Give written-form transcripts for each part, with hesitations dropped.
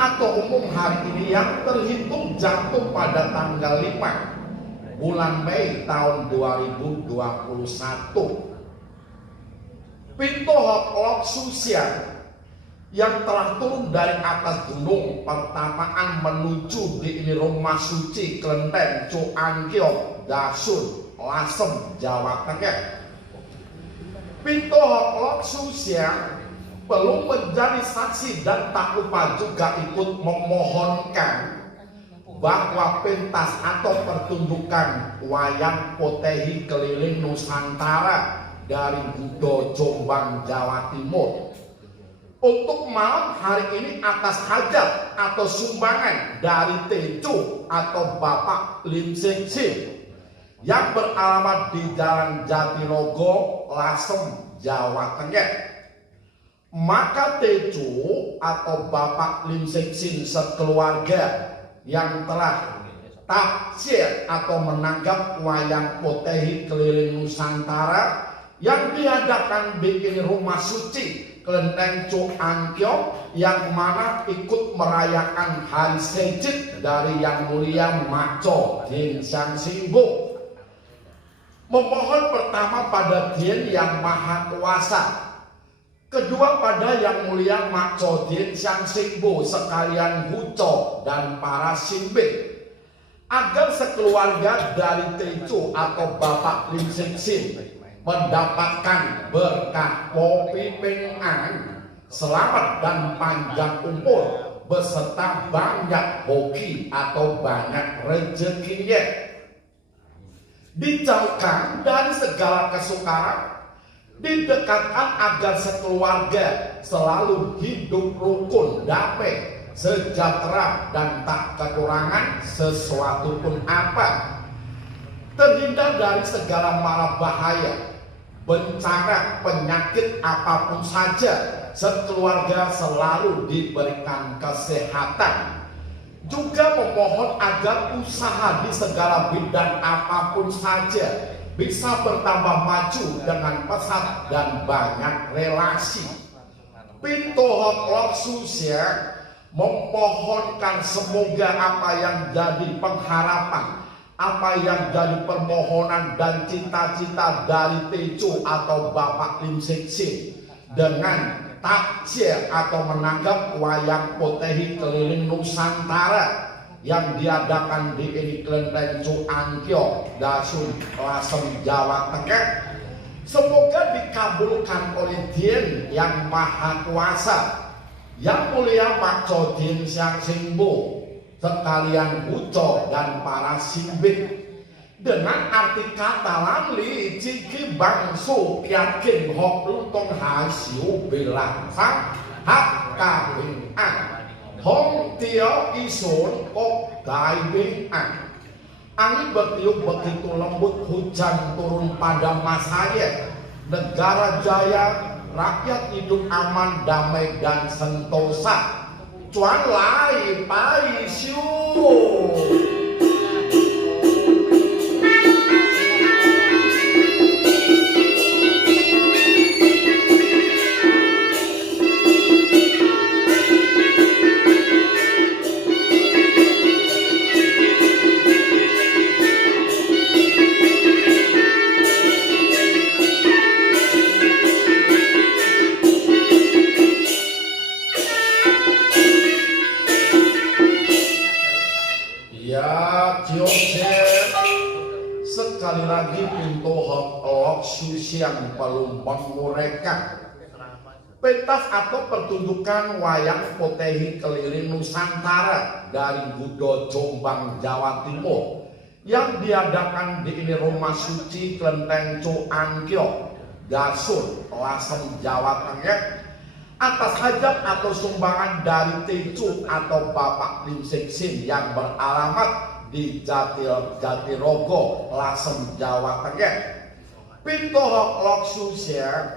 Atau umum hari ini yang terhitung jatuh pada tanggal 5 bulan Mei tahun 2021. Pintu Hok Susian yang telah turun dari atas gunung pertamaan menuju di ini rumah suci Klenteng Cuangkiong Dasun Lasem Jawa Tengah. Pintu Hok Susian belum menjadi saksi dan tak lupa juga ikut memohonkan bahwa pentas atau pertunjukan wayang potehi keliling Nusantara dari Gudo Jombang Jawa Timur untuk malam hari ini atas hajat atau sumbangan dari Tejo atau Bapak Lim Sing Sing yang beralamat di Jalan Jatirogo, Lasem, Jawa Tengah. Maka Tejo atau Bapak Lim Sing Sing sekeluarga yang telah taksir atau menanggap wayang potehi keliling Nusantara yang diadakan di ini rumah suci Kelenteng Cu Angkyo, yang mana ikut merayakan hari sejid dari Yang Mulia Maco Dien Sang Singbo. Memohon pertama pada Dien Yang Maha Kuasa, kedua pada Yang Mulia Maco Dien Sang Singbo sekalian Huco dan para Simbe, agar sekeluarga dari Teco atau Bapak Lim Sing Sin mendapatkan berkah Popi Peng An, selamat dan panjang umur, beserta banyak hoki atau banyak rezekinya, dijauhkan dari segala kesukaran, didekatkan agar sekeluarga selalu hidup rukun, damai, sejahtera, dan tak kekurangan sesuatu pun apa, terhindar dari segala mara bahaya, bencana, penyakit apapun saja, sekeluarga selalu diberikan kesehatan. Juga memohon agar usaha di segala bidang apapun saja bisa bertambah maju dengan pesat dan banyak relasi. Pintu Hok Susya memohonkan semoga apa yang jadi pengharapan, apa yang jadi permohonan dan cita-cita dari Teco atau Bapak Lim Sing Sin dengan takjil atau menanggap wayang potehi keliling Nusantara yang diadakan di ini Kelenteng Cu Angkyo, Dasun, Lasem, Jawa Tengah, semoga dikabulkan oleh Dien Yang Maha Kuasa, Yang Mulia Maco Dien Sang Singbo sekalian Huco dan para Simbit, dengan arti kata lamli ciki bangsu yakin hok luntong hasiu bilang sang hak kawin an hong tio isun kok dai bing an. Angin bertiup begitu lembut, hujan turun pada masanya, negara jaya, rakyat hidup aman, damai dan sentosa. Cuan lai pai siu. Sekali lagi pintu Hok Susiang pelumpang mereka. Pentas atau pertunjukan wayang potehi keliling Nusantara dari Gudo Jombang, Jawa Timur, yang diadakan di ini rumah suci Kelenteng Cu Angkyo, Dasun, Lasem, Jawa Tengah, atas hajat atau sumbangan dari Teco atau Bapak Lim Sing Sin yang beralamat di Jatirogo, Lasem, Jawa Tengah. Pintu Hok Susya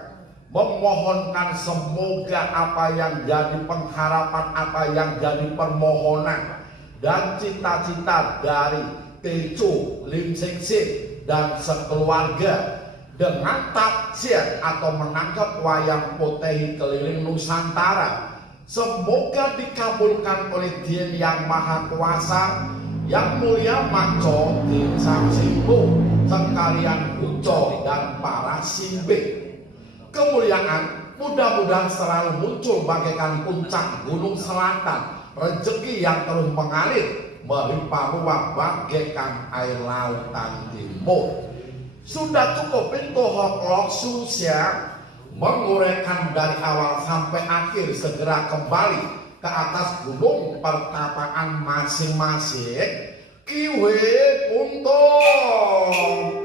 memohonkan semoga apa yang jadi pengharapan, apa yang jadi permohonan dan cita-cita dari Teco, Lim Sing Sin dan sekeluarga dengan takjil atau menangkap wayang potehi keliling Nusantara, semoga dikabulkan oleh Dien Yang Maha Kuasa, Yang Mulia Maco Dien Sang Singbo sekalian Huco dan para Simbe. Kemuliaan mudah-mudahan selalu muncul bagaikan puncak gunung selatan, rezeki yang terus mengalir melimpah ruah bagaikan air lautan timur. Sudah cukup pintu Hok Susya menguraikan dari awal sampai akhir, segera kembali ke atas gunung pertapaan masing-masing. Kiwe puntung.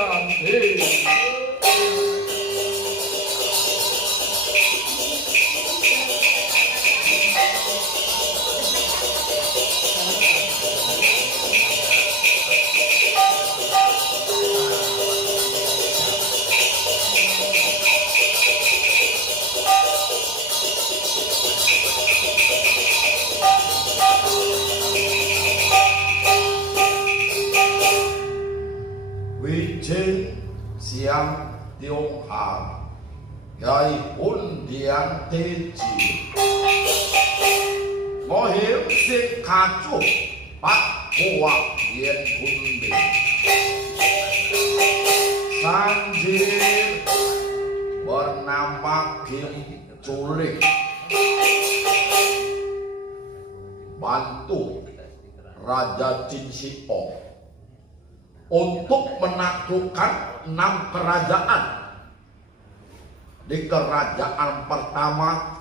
Wiyanti. Wijing Siang Tionghoa Yai Undian Teji Mohim Sing Kacu Pak Huak Yen Hunde Sanjir bernama Kim Culik bantu Raja Cinsio untuk menaklukkan 6 kerajaan. Di kerajaan pertama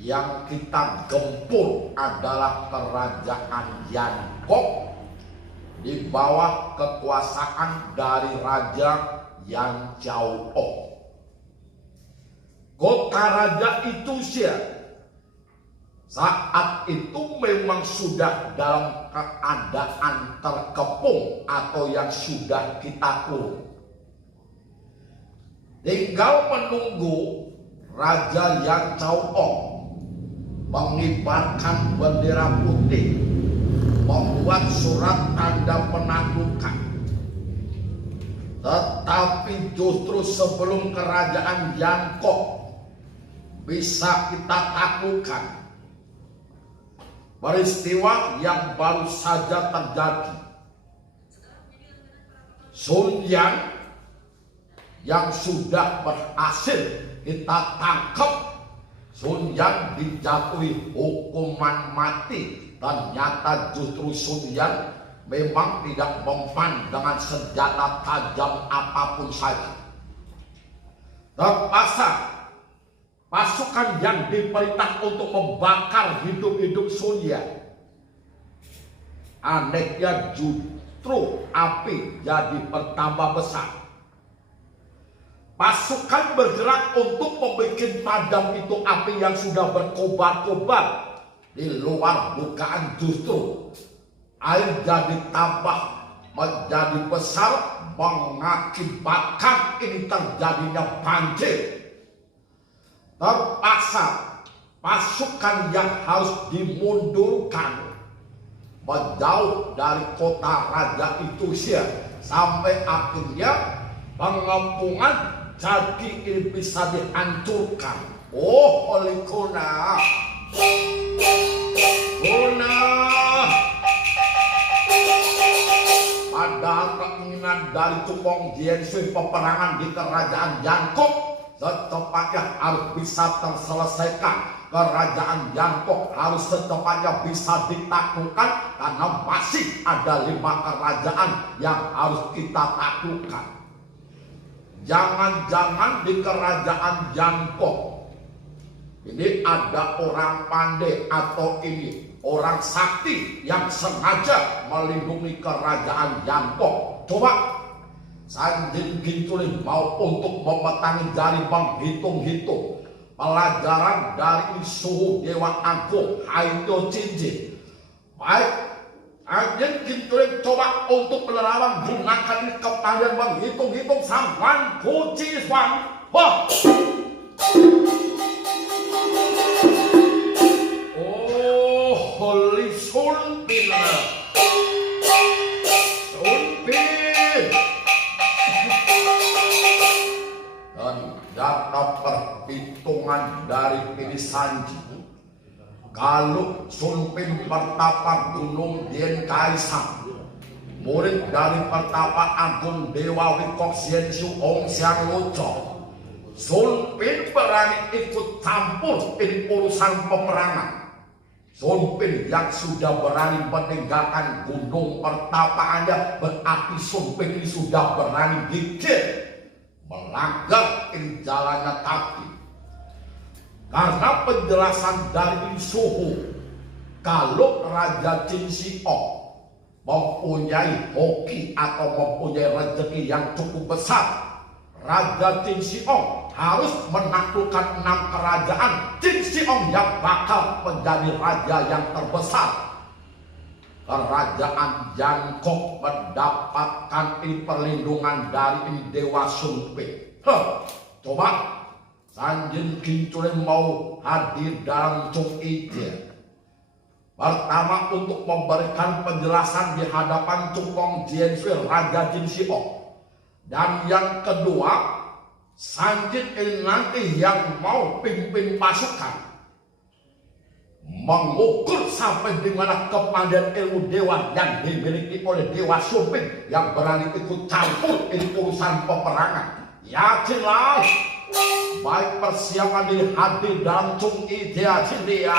yang kita gempur adalah kerajaan Yankok di bawah kekuasaan dari Raja Yang Chao. Kota raja itu saat itu memang sudah dalam keadaan terkepung atau yang sudah kita kurung. Tinggal menunggu Raja Yang Chao mengibarkan bendera putih, membuat surat tanda penaklukan. Tetapi justru sebelum kerajaan Yankok bisa kita taklukkan, peristiwa yang baru saja terjadi. Sun Yang yang sudah berhasil kita tangkap, Sun Yang dijatuhi hukuman mati. Ternyata justru Sun Yang memang tidak mempan dengan senjata tajam apapun saja. Terpaksa pasukan yang diperintah untuk membakar hidup-hidup Sun Yang. Anehnya justru api jadi bertambah besar. Pasukan bergerak untuk membuat padam itu api yang sudah berkobar-kobar. Di luar dugaan justru air jadi tambah menjadi besar, mengakibatkan ini terjadinya banjir. Terpaksa pasukan yang harus dimundurkan menjauh dari kota raja itu sampai akhirnya pengepungan jadi ini bisa dihancurkan. Oh, oleh Kuna padahal keinginan dari Cukong Jiensui peperangan di kerajaan Yankok secepatnya harus bisa terselesaikan. Kerajaan Yankok harus secepatnya bisa ditaklukkan karena masih ada 5 kerajaan yang harus kita taklukkan. Jangan-jangan di kerajaan Yankok ini ada orang pandai atau ini orang sakti yang sengaja melindungi kerajaan Yankok. Coba Sanjin Gintuling mau untuk memetangi jari menghitung-hitung pelajaran dari suhu Dewa Agung Haito Cincin. Baik, Sanjin Gintuling coba untuk menerawang gunakan ini kepada menghitung-hitung sampan kuci suan. Wah! Oh, Holy Sunpin. Sunpin. Dan data perhitungan dari Pini Sanji, kalau Sunpin pertapa Gunung Dien Kaisang, murid dari pertapa Agung Dewa Wikok Sien Siu Ong Siang Loco, Sunpin berani ikut campur di urusan peperangan. Sunpin yang sudah berani meninggalkan gunung pertapaannya, berarti Sunpin ini sudah berani gigit melanggar jalannya kaki. Karena penjelasan dari Suhu, kalau Raja Cinsio mempunyai hoki atau mempunyai rezeki yang cukup besar, Raja Jin Xiong harus menaklukkan 6 kerajaan. Jin Xiong yang bakal menjadi raja yang terbesar. Kerajaan Yangkok mendapatkan perlindungan dari Dewa Sun Pei. Coba Sanjin Kincure mau hadir dalam Chung Ije. Pertama untuk memberikan penjelasan di hadapan Cukong Jianshui Raja Jin Xiong. Dan yang kedua, Sanjin ini nanti yang mau pimpin pasukan, mengukur sampai di mana kepandaian ilmu dewa yang dimiliki oleh Dewa Sun Pei yang berani ikut campur ini urusan peperangan. Yakinlah, baik persiapan diri hadir dalam Chung Ije dia.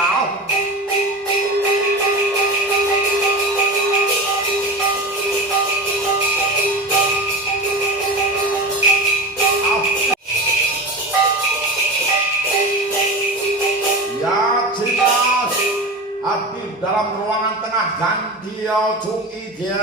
Hadir dalam ruangan tengah Gandiao Chung Ije.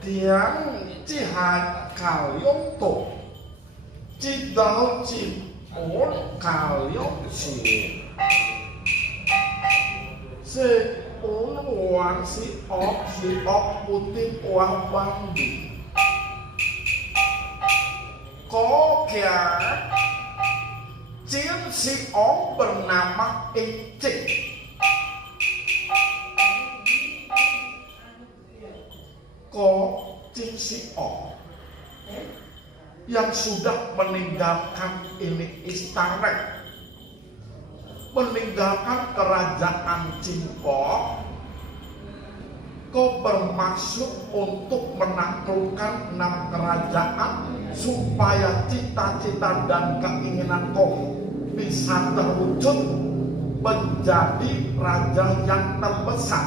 Tiang Cihat Kalyong To Cidal Cipon Kalyong Si Wan Si Ok Putih Wah Bambi Có kìa chiến sĩ óng bernama Encik Có chiến sĩ óng yang sudah meninggalkan ini istana, meninggalkan kerajaan Cimpok. Kau bermaksud untuk menaklukkan 6 kerajaan supaya cita-cita dan keinginan kau bisa terwujud menjadi raja yang terbesar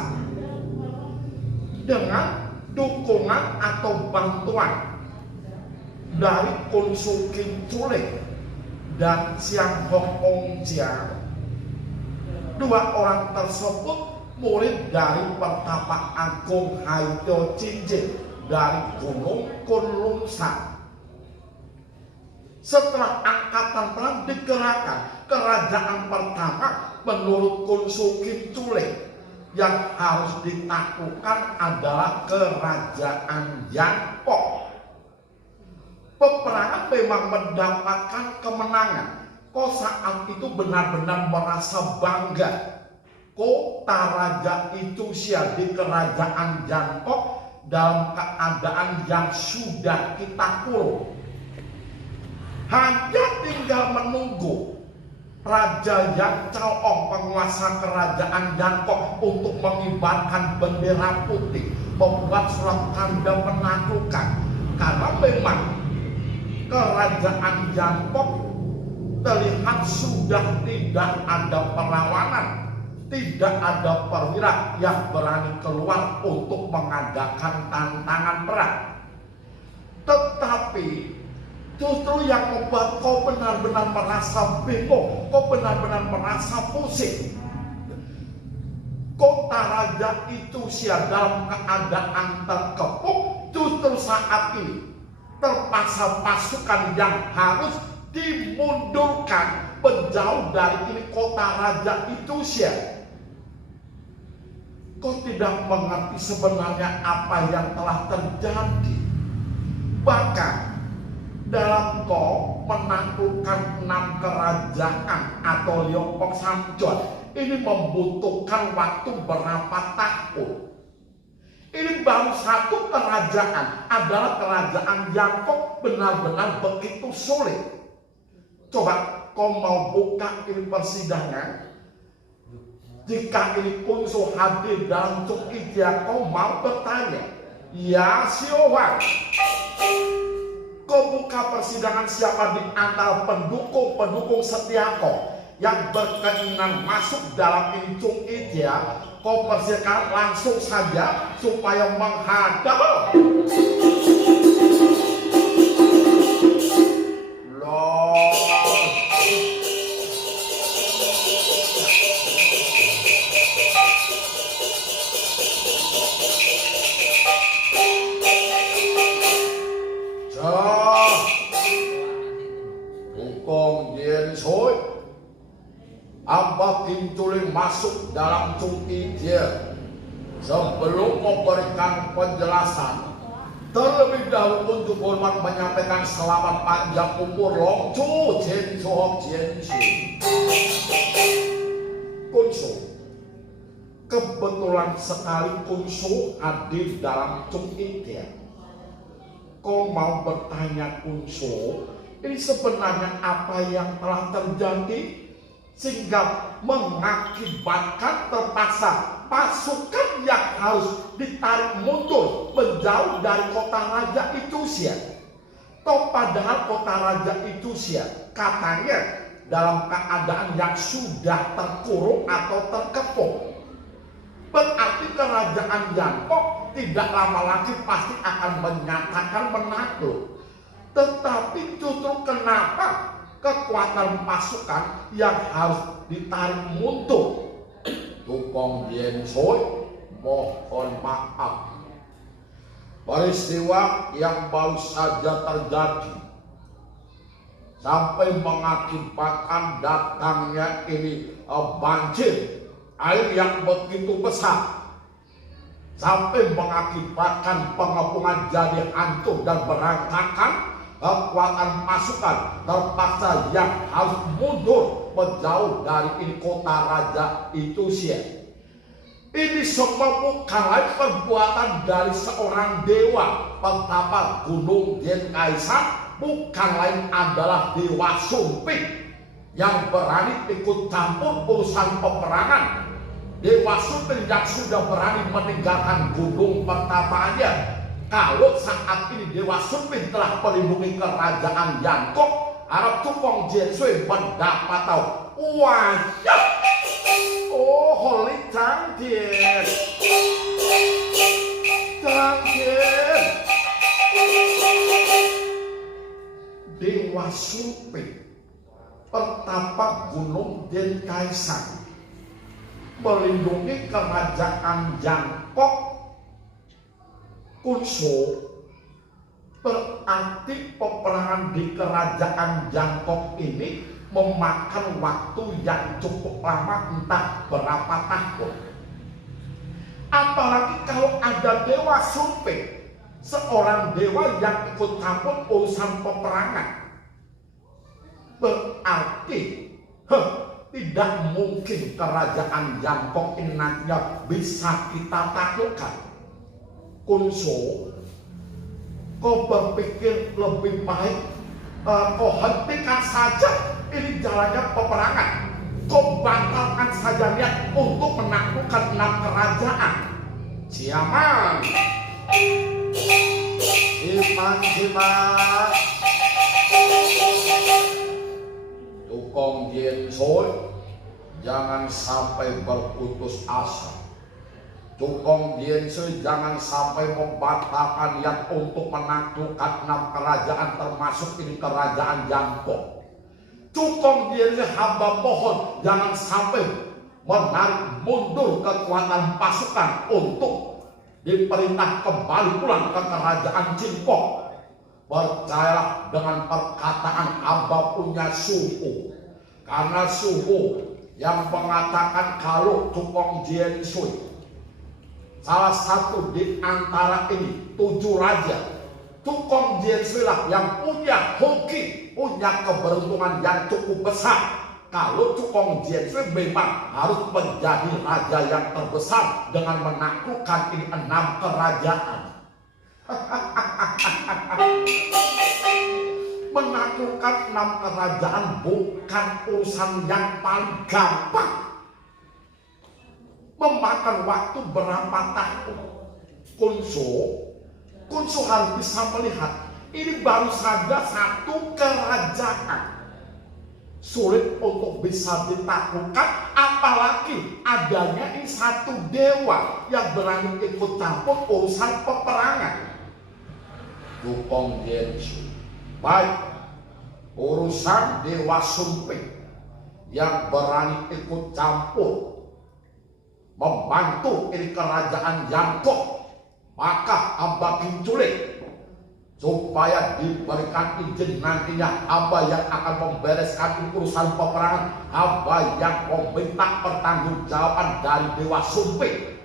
dengan dukungan atau bantuan dari Konsul Kim Culik dan Siang Hong Ong Jiang. 2 orang tersebut murid dari Pertapa Agung Haityo Cinjin dari Gunung Kunlun San. Setelah angkatan perang digerakkan, kerajaan pertama menurut Konsul Kim Culik yang harus ditaklukkan adalah kerajaan Yanpok. Peperangan memang mendapatkan kemenangan. Kok saat itu benar-benar merasa bangga. Kota Raja Itusia di kerajaan Yanpok dalam keadaan yang sudah kita kurung. Hanya tinggal menunggu Raja Yang Chaoong, penguasa kerajaan Yanpok, untuk mengibarkan bendera putih, membuat surat tanda penaklukan. Karena memang kerajaan Yanpok terlihat sudah tidak ada perlawanan, tidak ada perwira yang berani keluar untuk mengadakan tantangan perang. Tetapi justru yang membuat kau benar-benar merasa bingung, kau benar-benar merasa pusing. Kota Raja Itusia dalam keadaan terkepung justru saat ini terpaksa pasukan yang harus dimundurkan menjauh dari ini kota Raja Itusia. Kau tidak mengerti sebenarnya apa yang telah terjadi. Bahkan dalam kau menaklukkan 6 kerajaan atau Liokpok Samjon, ini membutuhkan waktu berapa tahun. Ini baru 1 kerajaan, adalah kerajaan Yanpok, benar-benar begitu sulit. Coba kau mau buka ini persidangan, jika ini Konsul hadir dalam Chung Ijia, kau mau bertanya, ya Siowan, kau buka persidangan siapa di antara pendukung-pendukung setia kau yang berkeinginan masuk dalam ini Chung Ijia, kau persilakan langsung saja supaya menghadap. Dukung Yen Soi, Amba Kim Culik masuk dalam Chung Ijia. Sebelum memberikan penjelasan, terlebih dahulu untuk hormat menyampaikan selamat panjang umur Long Chu Jen Sohok Jen Shi. Konsul, kebetulan sekali Konsul hadir dalam Chung Ijia. Kau mau bertanya Konsul, ini sebenarnya apa yang telah terjadi sehingga mengakibatkan terpaksa pasukan yang harus ditarik mundur menjauh dari kota Raja Itusia. Toh padahal kota Raja Itusia katanya dalam keadaan yang sudah terkurung atau terkepung. Berarti kerajaan Yanpok tidak lama lagi pasti akan menyatakan menakluk. Tetapi justru kenapa kekuatan pasukan yang harus ditarik mundur? Dukung Yen Soi mohon maaf. Peristiwa yang baru saja terjadi sampai mengakibatkan datangnya ini banjir air yang begitu besar, sampai mengakibatkan pengepungan jadi hancur dan berantakan. Kekuatan pasukan terpaksa yang harus mundur menjauh dari ini kota raja Etruria. Ini semua bukan lain perbuatan dari seorang dewa petapa Gunung Dian Kaisar, bukan lain adalah dewa sumping yang berani ikut campur urusan peperangan. Dewa sumping yang sudah berani meninggalkan gunung pertapaannya. Kalau saat ini dewa sumping telah melindungi kerajaan Yankok, Arab Cukong Jiensui mendapat tahu, wajah, oh holy Changjian, dewa sumping pertapa Gunung Dian Kaisar melindungi kerajaan Yankok. Kunso berarti peperangan di kerajaan Yankok ini memakan waktu yang cukup lama, entah berapa tahun. Apalagi kalau ada dewa sumping, seorang dewa yang ikut campur urusan peperangan, berarti tidak mungkin kerajaan Yankok ini nantinya bisa kita taklukkan. Kunso, kau berpikir lebih baik kau hentikan saja ini jalannya peperangan. Kau batalkan saja niat untuk menaklukkan 6 kerajaan. Siaman, Siman, Cukong Jiensui, jangan sampai berputus asa. Cukong Jiensui jangan sampai membatalkan niat untuk menaklukkan 6 kerajaan, termasuk ini kerajaan Yankok. Cukong Jiensui hamba mohon jangan sampai menarik mundur kekuatan pasukan untuk diperintah kembali pulang ke kerajaan Cinkok. Percayalah dengan perkataan hamba punya suhu, karena suhu yang mengatakan kalau Cukong Jiensui salah satu di antara ini 7 raja, Cukong Jiensui lah yang punya hoki, punya keberuntungan yang cukup besar. Kalau Cukong Jiensui memang harus menjadi raja yang terbesar dengan menaklukkan ini 6 kerajaan. Menaklukkan 6 kerajaan bukan urusan yang paling gampang. Memakan waktu berapa tahun. Kunso harus bisa melihat ini baru saja 1 kerajaan, sulit untuk bisa ditaklukkan, apalagi adanya ini 1 dewa yang berani ikut campur urusan peperangan. Cukong Jiensui, baik urusan dewa sumping yang berani ikut campur membantu ini kerajaan Yankok, maka hamba kinculik supaya diberikan izin nantinya hamba yang akan membereskan urusan peperangan, hamba yang meminta pertanggungjawaban dari dewa sumping.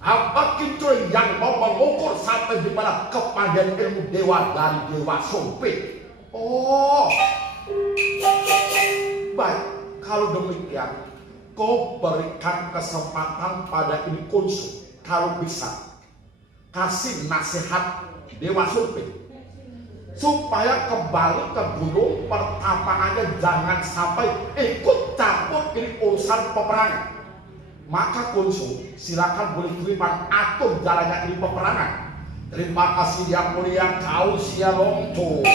Hamba kinculik yang mau mengukur sampai di mana kepadan ilmu dewa dari dewa sumping. Oh, baik, kalau demikian kau berikan kesempatan pada ini Kunso, kalau bisa kasih nasihat dewa sumping supaya kembali ke gunung pertapaannya, jangan sampai ikut campur ini urusan peperangan. Maka Kunso silakan boleh terima atur jalannya ini peperangan. Terima kasih yang mulia kau Sialongco.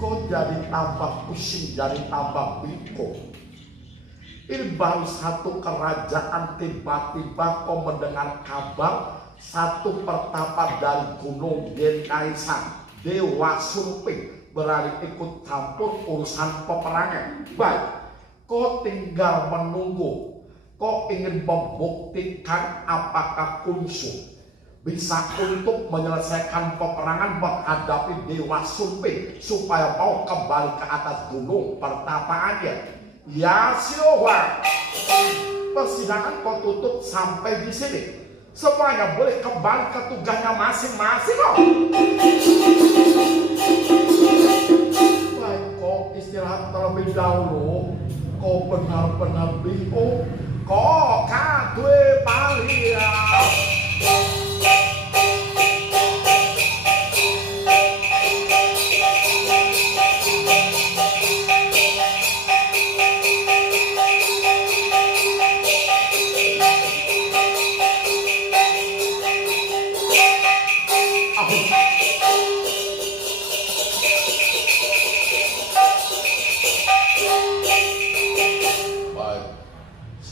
Kau jadi tambah pusing, jadi tambah bingung. Ini baru 1 kerajaan, tiba-tiba kau mendengar kabar 1 pertapa dari Gunung Dian Kaisar, dewa sumping, berani ikut campur urusan peperangan. Baik, kau tinggal menunggu, kok ingin membuktikan apakah Kunsung bisa untuk menyelesaikan peperangan menghadapi Dewa Sumping supaya mau kembali ke atas gunung pertapaannya. Ya Siowa, persidangan kau tutup sampai di sini. Semuanya boleh kembali ke tugasnya masing-masing kok. Baik, kau istirahat terlebih dahulu. Kau benar-benar bingung. Kau kadwe palia.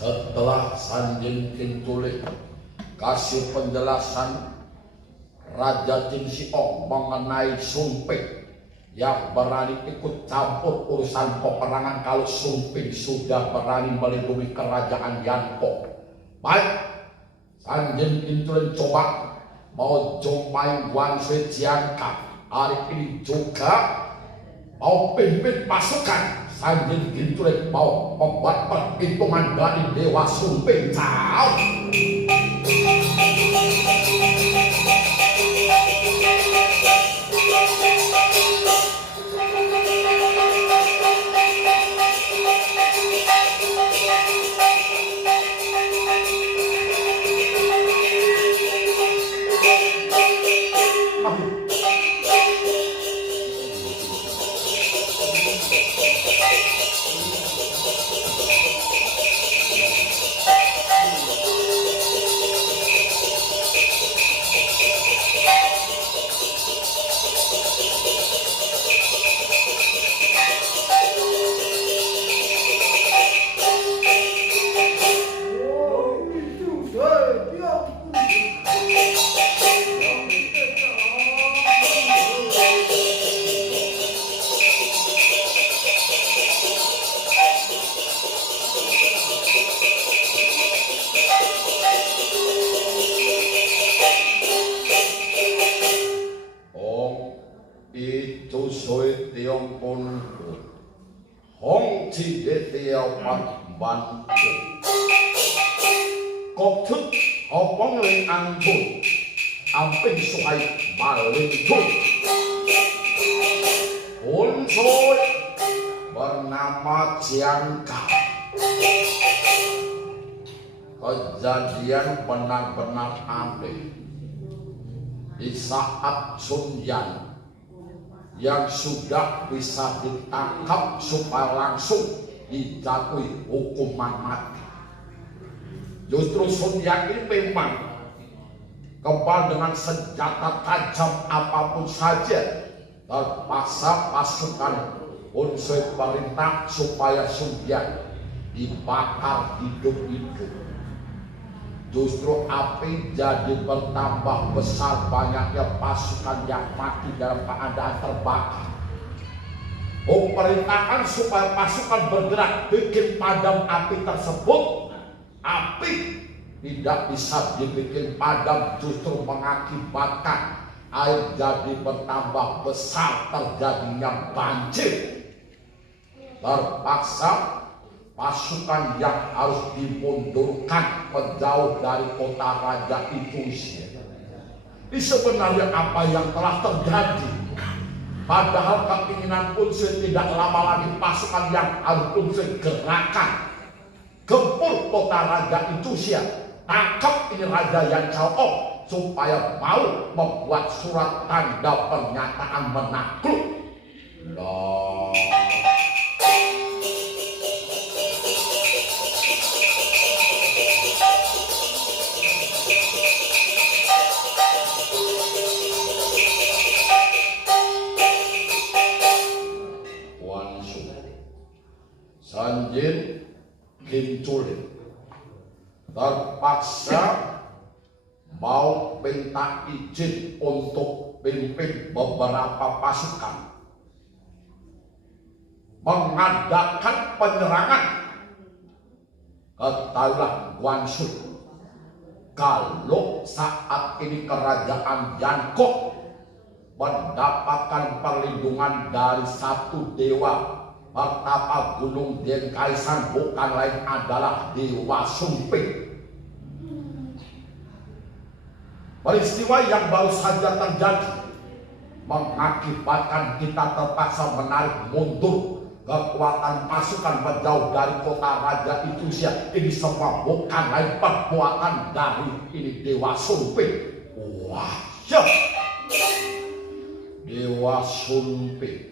Setelah Sanjin Kintulik kasih penjelasan Raja Jin Siong mengenai Sumping yang berani ikut campur urusan peperangan kalau Sumping sudah berani melindungi kerajaan Yanko. Baik, Sanjin Kintulik coba mau jumpai Wan Sui Jiangka hari ini juga mau pimpin pasukan. Sanjin Kintulik mau membuat perhitungan dari Dewa Sumping. Cao. Cột thức hộp bóng lên ăn thun amping xoay mà lên thun Unsur bernama Jiangka. Kejadian benar-benar aneh. Di saat Sun Yan yang sudah bisa ditangkap supaya langsung dijatuhi hukuman mati, justru Sun Yan ini memang kebal dengan senjata tajam apapun saja. Terpaksa pasukan Unsur perintah supaya Sun Yan dibakar hidup-hidup. Justru api jadi bertambah besar, banyaknya pasukan yang mati dalam keadaan terbakar. Memerintahkan supaya pasukan bergerak bikin padam api tersebut. Api tidak bisa dibikin padam, justru mengakibatkan air jadi bertambah besar, terjadinya banjir. Terpaksa pasukan yang harus dimundurkan menjauh dari kota raja itu. Ini sebenarnya apa yang telah terjadi? Padahal keinginan Unsur tidak lama lagi pasukan yang harus Unsur gerakan gempur kota raja itu sia. Tangkap ini raja yang Cao supaya mau membuat surat tanda pernyataan menakluk. Loh. Sanjin Kintulik terpaksa mau minta izin untuk pimpin beberapa pasukan mengadakan penyerangan Ketahuilah Guangxu, kalau saat ini kerajaan Yanko mendapatkan perlindungan dari satu dewa pertapa Gunung Denkaisan, bukan lain adalah Dewa Sumping. Peristiwa yang baru saja terjadi mengakibatkan kita terpaksa menarik mundur kekuatan pasukan menjauh dari kota Raja itu. Ini semua bukan lain perbuatan dari ini Dewa Sumping. Wah, ya. Dewa Sumping,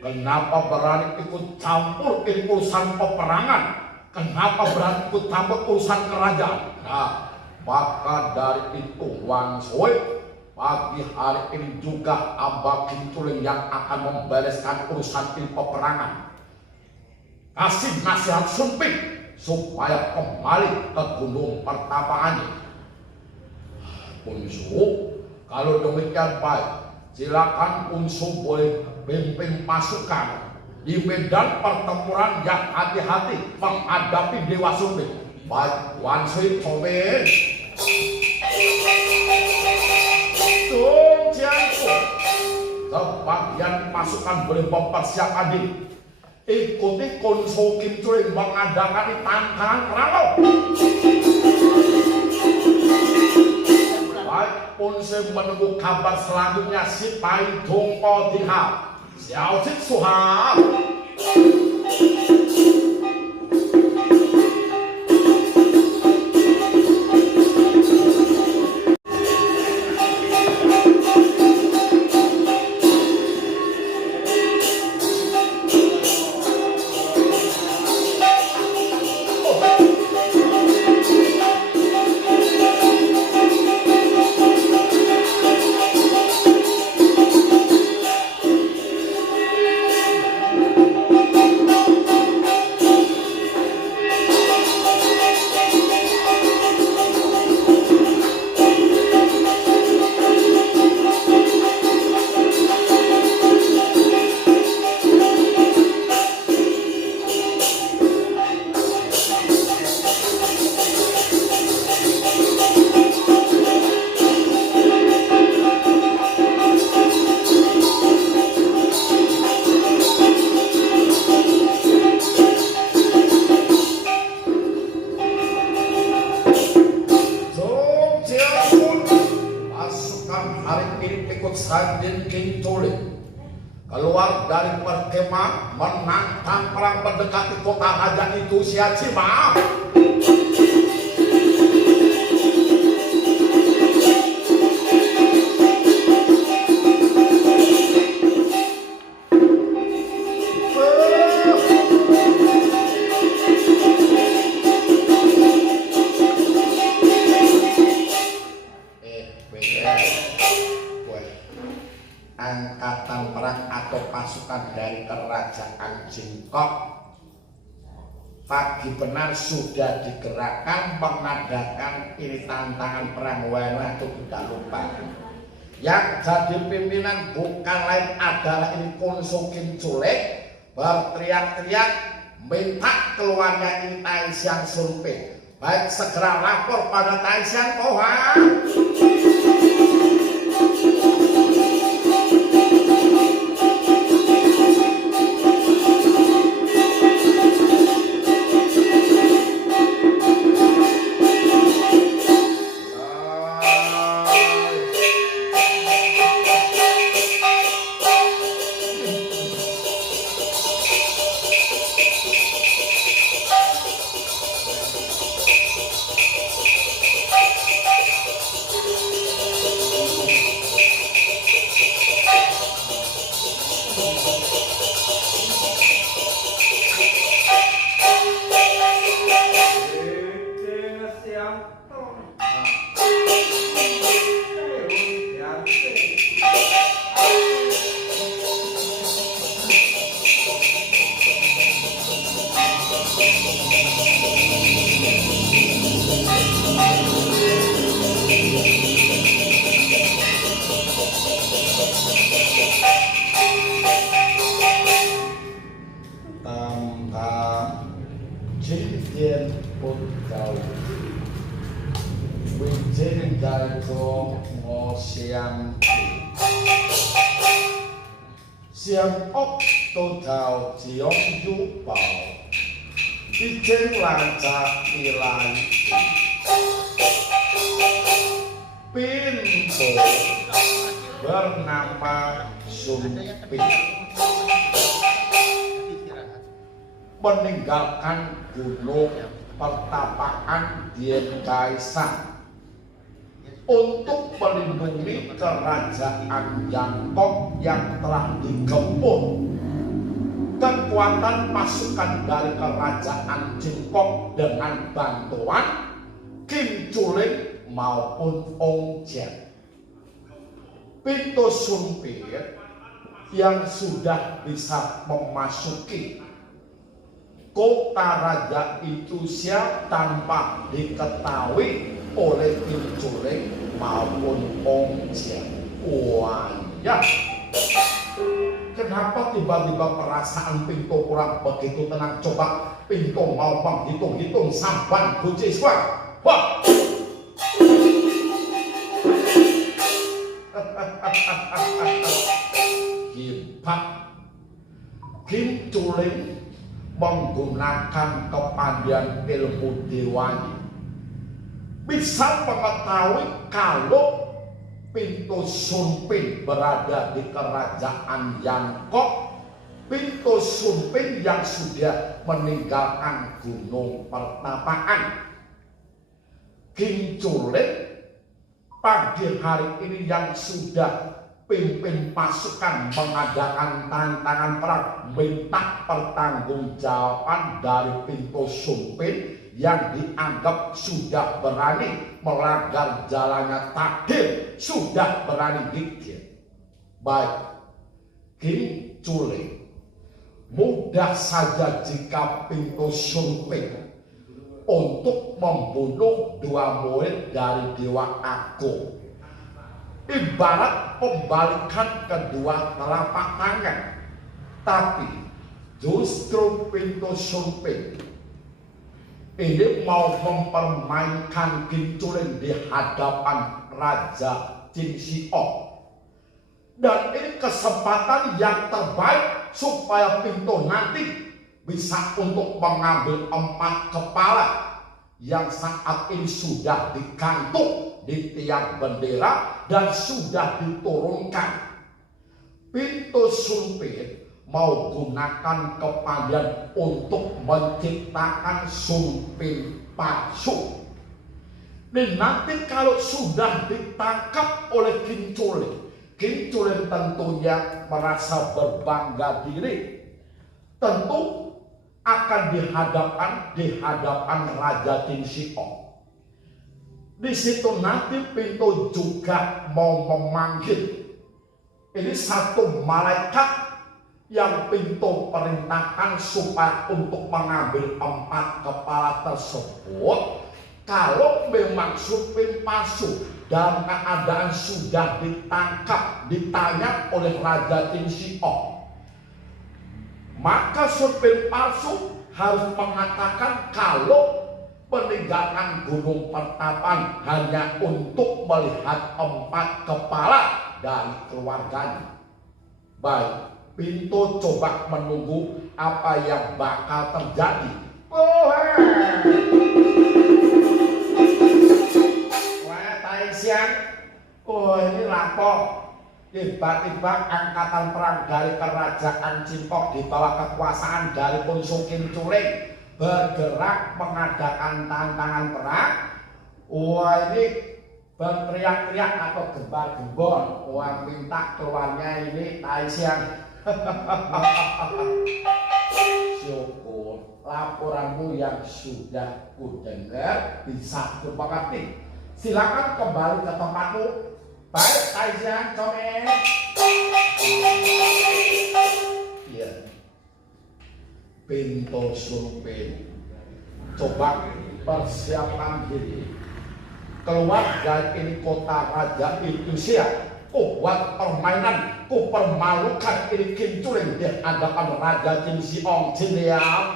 kenapa berani ikut campur ini urusan peperangan? Kenapa berani ikut campur urusan kerajaan? Nah, maka dari itu Wang Sui, pagi hari ini juga Aba Kintuling yang akan membereskan urusan ini peperangan. Kasih nasihat Sumping supaya kembali ke gunung pertapaannya. Unsu, kalau demikian baik, silakan Unsu boleh pimpin pasukan di medan pertempuran yang hati-hati menghadapi Dewa Sumping. Baik, Wan Sui Tomen. Sebagian pasukan boleh mempersiapkan diri. Ikuti Konso Kim Curing mengadakan tantangan perang. Baik, Unsu menunggu kabar selanjutnya si Pai Dongko Tiha, Xiao Jit Suha. Keluar dari perkemah menantang perang mendekati kota raja itu Siacima. Angkatan perang atau pasukan dari kerajaan Jingkok pagi benar sudah digerakkan mengadakan ini tantangan perang Wena itu tidak lupa. Yang jadi pimpinan bukan lain adalah ini Konso Kim Culing, berteriak-teriak minta keluarnya ini Taishan Sumping. Baik, segera lapor pada Taishan Koha. Tam tam chính thiên Jaigo Ngosiang Siang ốc tô thảo chiong yu bảo Đi trên làng trà đi lại Pintu bernama Sumpit meninggalkan gunung pertapaan Dian Kaisang untuk melindungi kerajaan Yangkok yang telah digempur. Kekuatan pasukan dari kerajaan Jingkok dengan bantuan Kim Chuling maupun Ong Jian. Pintu Sumpit yang sudah bisa memasuki kota raja itu siap tanpa diketahui oleh Kim Chuling maupun Ong Jian. Wah ya, kenapa tiba-tiba perasaan pintu kurang begitu tenang? Coba pintu mau menghitung-hitung sampan kunci suara. Wah, hebat. Kim Chuling menggunakan kepandaian ilmu dewanya, bisa mengetahui kalau pintu Sumpit berada di kerajaan Yangkok, pintu Sumpit yang sudah meninggalkan gunung pertapaan. Kim Chuling pagi hari ini yang sudah pimpin pasukan mengadakan tantangan perang, minta pertanggungjawaban dari pintu Sumpit yang dianggap sudah berani melanggar jalannya takdir, sudah berani gigit. Baik, Kim Chuling, mudah saja jika pintu Sumpit untuk membunuh dua murid dari Dewa Agung. Ibarat pembalikan kedua telapak tangan, tapi justru pintu Sumpit ini mau mempermainkan Kim Chuling di hadapan Raja Jin Xiong. Dan ini kesempatan yang terbaik supaya pintu nanti bisa untuk mengambil 4 kepala yang saat ini sudah digantung di tiang bendera dan sudah diturunkan. Pintu Sumpit mau gunakan kepandaian untuk menciptakan sumpit palsu. Dan nanti kalau sudah ditangkap oleh Kim Chuling, Kim Chuling tentunya merasa berbangga diri. Tentu akan di hadapan Raja Jin Xiong. Di situ nanti pintu juga mau memanggil ini satu malaikat yang pintu perintahkan supaya untuk mengambil 4 kepala tersebut. Kalau memang sumpit palsu dalam keadaan sudah ditangkap, ditanya oleh Raja Jin Xiong, maka sumpit palsu harus mengatakan kalau meninggalkan gunung pertapaan hanya untuk melihat 4 kepala dari keluarganya. Baik, pintu coba menunggu apa yang bakal terjadi. Wah, Taisian, ini lapor. Tiba-tiba angkatan perang dari kerajaan Jingkok di bawah kekuasaan dari Kunsu Kim Chuling bergerak mengadakan tantangan perang. Wah, ini berteriak-teriak atau gembar-gembor. Wah, minta keluarnya ini Taisian. Syukur laporanmu yang sudah kudengar bisa dimengerti. Silakan kembali ke tempatmu. Baik, Taisian, Come. Iya. Pintu Sumpit, coba persiapan diri. Keluar dari ini kota raja itu siap. Ku buat permainan, ku permalukan ini Kim Chuling di hadapan Raja Jin Xiong. Siap.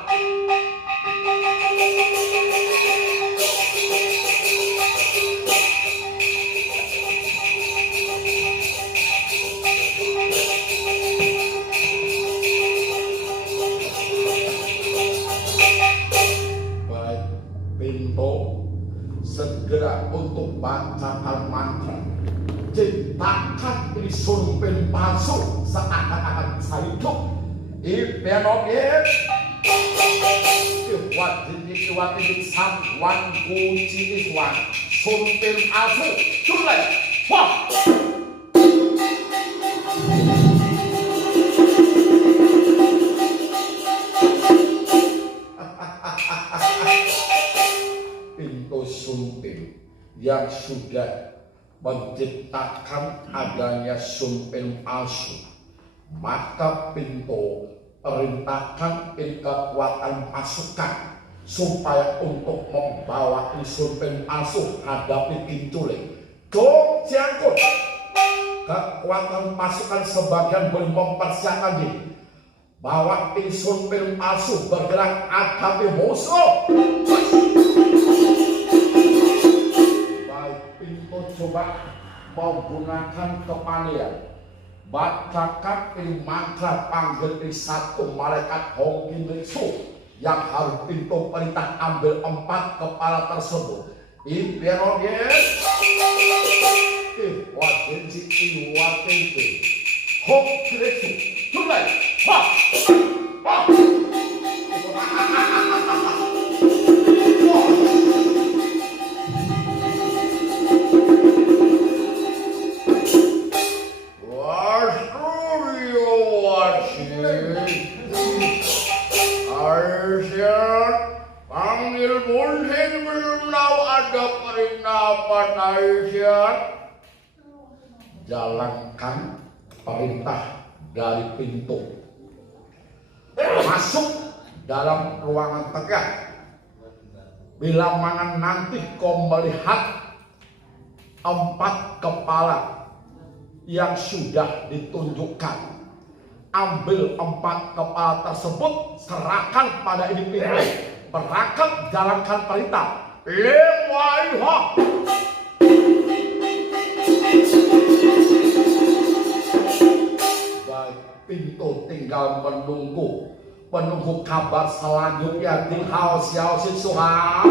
bergerak untuk bacaan mantra. Ciptakan instrumen palsu seakan-akan bisa hidup. Ipenobit Iwat ini samwan kunci iswan suntil palsu culai. Wah! Pintu suntil yang sudah menciptakan adanya suntil palsu, maka pintu perintahkan kekuatan pasukan supaya untuk membawa suntil palsu hadapi kinculing. Dong jangkut. Kekuatan pasukan sebagian belum mempersiapkan diri. Bawa suntil palsu bergerak hadapi musuh. Coba menggunakan kepanian, bacakan mantra panggil satu malaikat Hongkin Leksu yang harus pintu perintah ambil 4 kepala tersebut. Iberogen Wadenji Iwatenji Hongkin Leksu Tunai Wah! Wah! Panggil Munhin belum tahu ada perintah Aisyah. Jalankan perintah dari pintu. Masuk dalam ruangan tegak. Bila mana nanti kau melihat 4 kepala yang sudah ditunjukkan, ambil 4 kepala tersebut, serahkan pada ini pintu. Berangkat jalankan perintah. Lemwaiha. Baik, pintu tinggal menunggu kabar selanjutnya di Hao Xiao Xin Suha.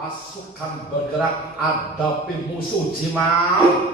Pasukan bergerak hadapi musuh Jimal.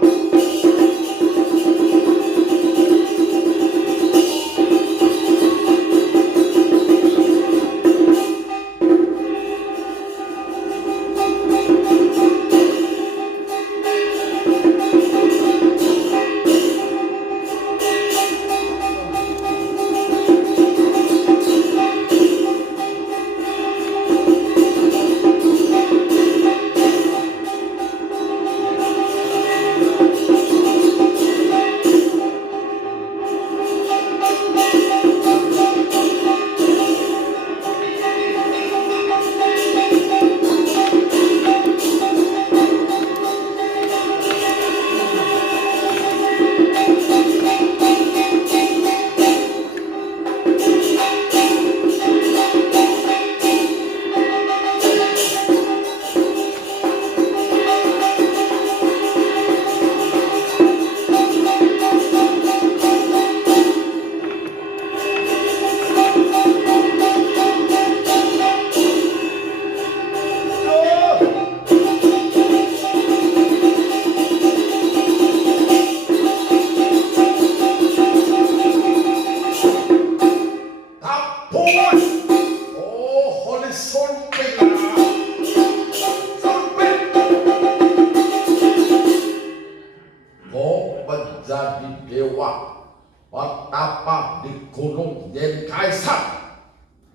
menjadi dewa, bertapa di gunung Yen Kaisar.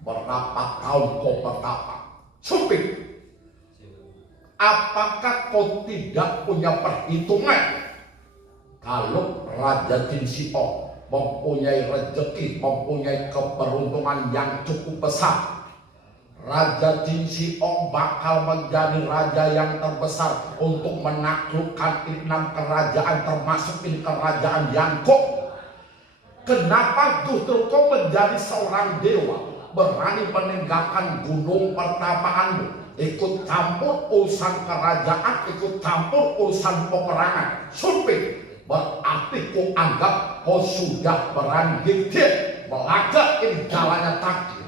Berapa tahun kau bertapa? Sumpit, apakah kau tidak punya perhitungan? Kalau Raja Jin Siong mempunyai rezeki, mempunyai keberuntungan yang cukup besar, Raja Jin Siong bakal menjadi raja yang terbesar untuk menaklukkan 6 kerajaan termasuk kerajaan Yangkok. Kenapa justru kau menjadi seorang dewa, berani meninggalkan gunung pertapaanmu, ikut campur urusan kerajaan, ikut campur urusan peperangan? Sumpit, berarti ku anggap kau sudah berani gigit melanggar ini jalannya takdir.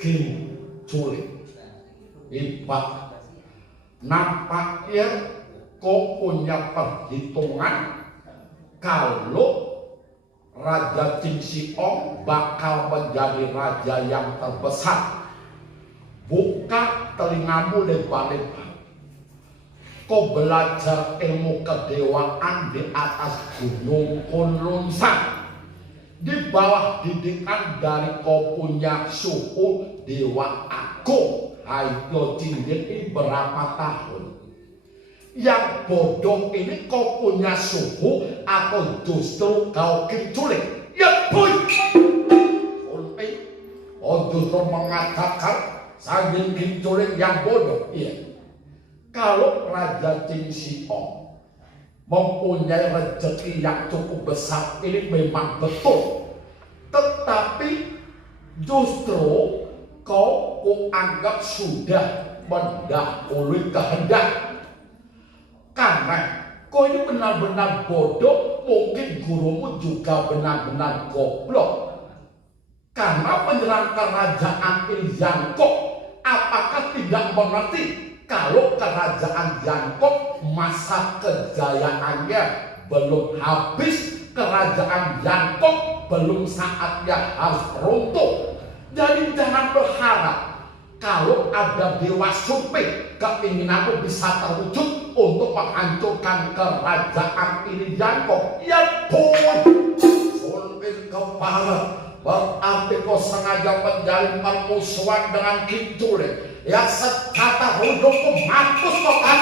Kim culik ibat, nampaknya kau punya perhitungan kalau Raja Jin Siong bakal menjadi raja yang terbesar. Buka telingamu lebar-lebar. Kau belajar ilmu kedewaan di atas gunung Kunlun San, di bawah didikan dari kau punya suhu Dewa Agung Hayo Jinjin ini berapa tahun? Yang bodoh ini kau punya suhu atau justru kau diculik? Ya boy, kau justru mengatakan saya diculik yang bodoh. Iya. Kalau Raja Jin Siong mempunyai rezeki yang cukup besar, ini memang betul. Tetapi justru kau anggap sudah mendahului kehendak. Karena kau ini benar-benar bodoh, mungkin gurumu juga benar-benar goblok. Karena menyerang kerajaan Yangkok, apakah tidak mengerti kalau kerajaan Yangkok masa kejayaannya belum habis, kerajaan Yangkok belum saatnya harus runtuh. Jadi jangan berharap kalau ada dewa sumpit keinginanmu bisa terwujud untuk menghancurkan kerajaan ini Yangkok. Ya pun, sumpit kepala, berarti kau sengaja menjalin permusuhan dengan Kim Culik. Ya secara hidupku mampus kau kan.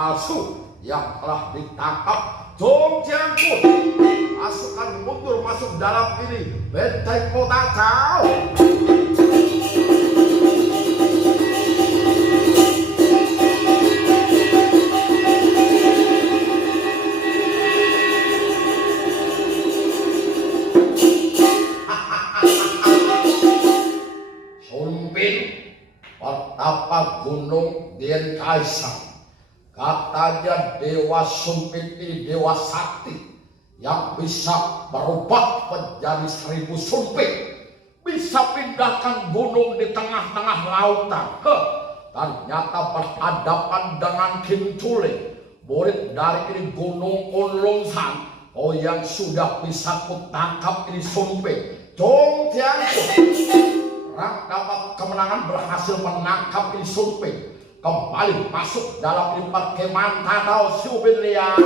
palsu yang telah ditangkap Dong Jiangkun. Pasukan mundur masuk dalam ini benteng kota Cao. apa gunung Dian Kaisang. Katanya Dewa Sumpit ini dewa sakti yang bisa berubah menjadi 1000 sumpit, bisa pindahkan gunung di tengah-tengah lautan. Ternyata berhadapan dengan Kintule, murid dari ini Gunung Unlungsan, yang sudah bisa kutangkap ini sumpit. Dong Tiangku, Rang dapat kemenangan berhasil menangkap ini sumpit. Kembali masuk dalam perkemahan Tatau Subin Liao.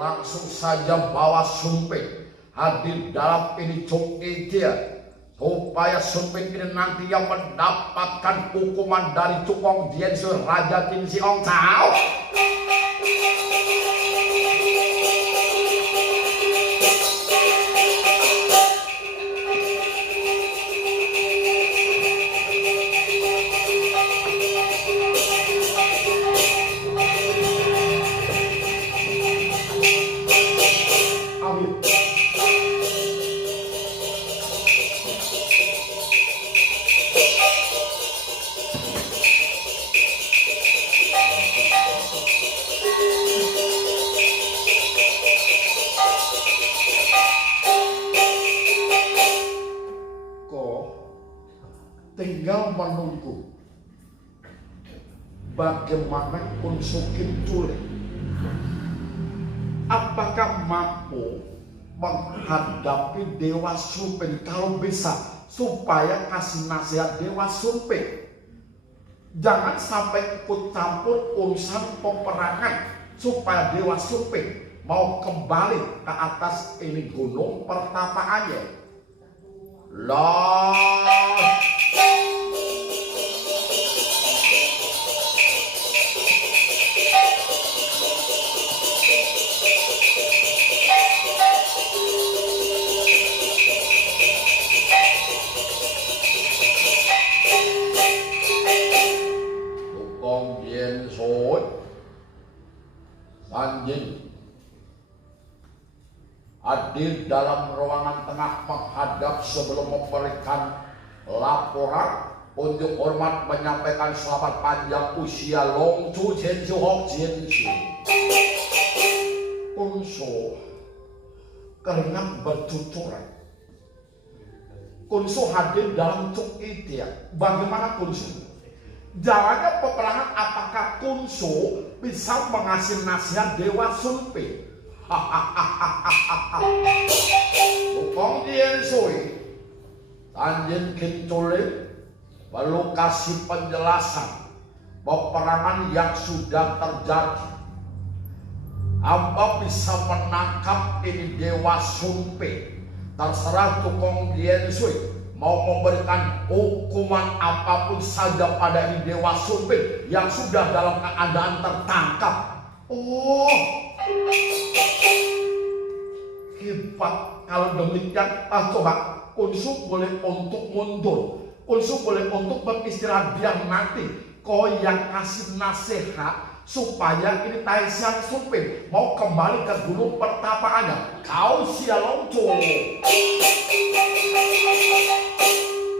Langsung saja bawa sumpit hadir dalam ini Cuk dia, supaya sumpit ini nanti yang mendapatkan hukuman dari Cukong Diensu Raja Tin Siong Cao. Tinggal menunggu bagaimana Kunsu Kintule, apakah mampu menghadapi Dewa Sumpit. Kalau bisa, supaya kasih nasihat Dewa Sumpit, jangan sampai ikut campur urusan peperangan, supaya Dewa Sumpit mau kembali ke atas ini gunung pertapaannya. Lah Cukong Diensu Sanjing hadir dalam ruangan tengah menghadap sebelum memberikan laporan untuk hormat menyampaikan selamat panjang usia Long Chu Jianxiu Hok Jianxiu. Kunsu keringat bercucuran. Kunsu hadir dalam Cuk dia. Bagaimana Kunsu? Jalannya peperangan, apakah Kunsu bisa mengasih nasihat Dewa Sumpit? Cukong Diensu Tanjin Kintule perlu kasih penjelasan peperangan yang sudah terjadi. Hamba bisa menangkap ini Dewa Sumpit. Terserah Cukong Diensu mau memberikan hukuman apapun saja pada ini Dewa Sumpit yang sudah dalam keadaan tertangkap. Oh, hebat. Kalau demikian, coba Kunsu boleh untuk mundur. Kunsu boleh untuk beristirahat, biar nanti kau yang kasih nasihat supaya ini Taishan Sumpit mau kembali ke gunung pertapaannya. Kau Xialong Chu.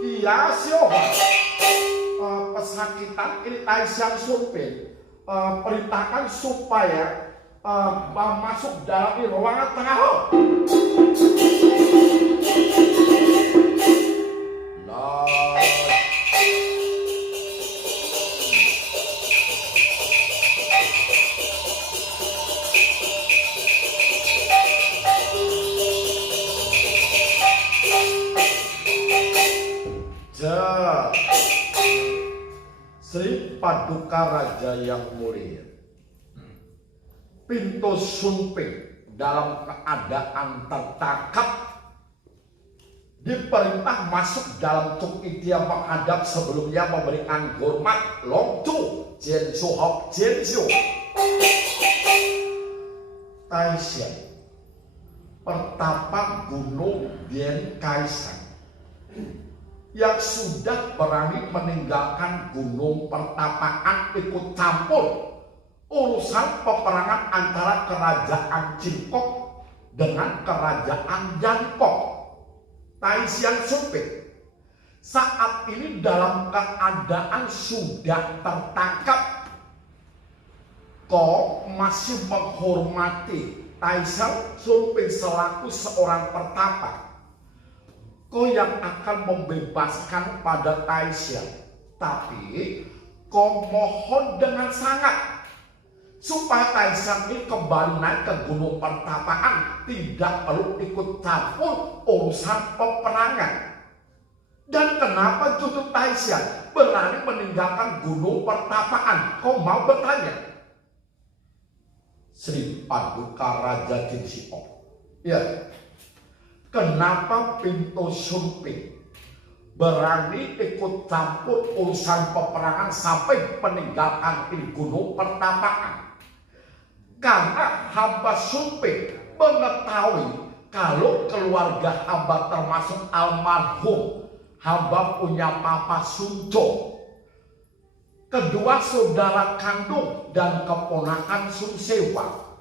Iya Sioha. Pesakitan ini Taishan Sumpit perintahkan supaya masuk dalam ruangan tengah. Sri Paduka Raja yang mulia, Pintu Sumpit dalam keadaan tertangkap diperintah masuk dalam Cuk dia menghadap sebelumnya memberikan hormat Long Chu Jianxiu Hok Jianxiu. Taishan pertapa Gunung Dian Kaisang yang sudah berani meninggalkan gunung pertapaan ikut campur urusan peperangan antara kerajaan Cinkok dengan kerajaan Jankok. Taisian Sunpin saat ini dalam keadaan sudah tertangkap, kok masih menghormati Taisian Sunpin selaku seorang pertapa. Kau yang akan membebaskan pada Taisian, tapi kau mohon dengan sangat supaya Taisian ini kembali naik ke gunung pertapaan, tidak perlu ikut campur urusan peperangan. Dan kenapa justru Taisian berani meninggalkan gunung pertapaan? Kau mau bertanya? Sri Paduka Raja Jinsiok, ya, kenapa Pinto Sunpin berani ikut campur urusan peperangan sampai meninggalkan ini gunung pertapaan? Karena hamba Sunpin mengetahui kalau keluarga hamba termasuk almarhum hamba punya Papa Sunco, kedua saudara kandung dan keponakan Sunsewa,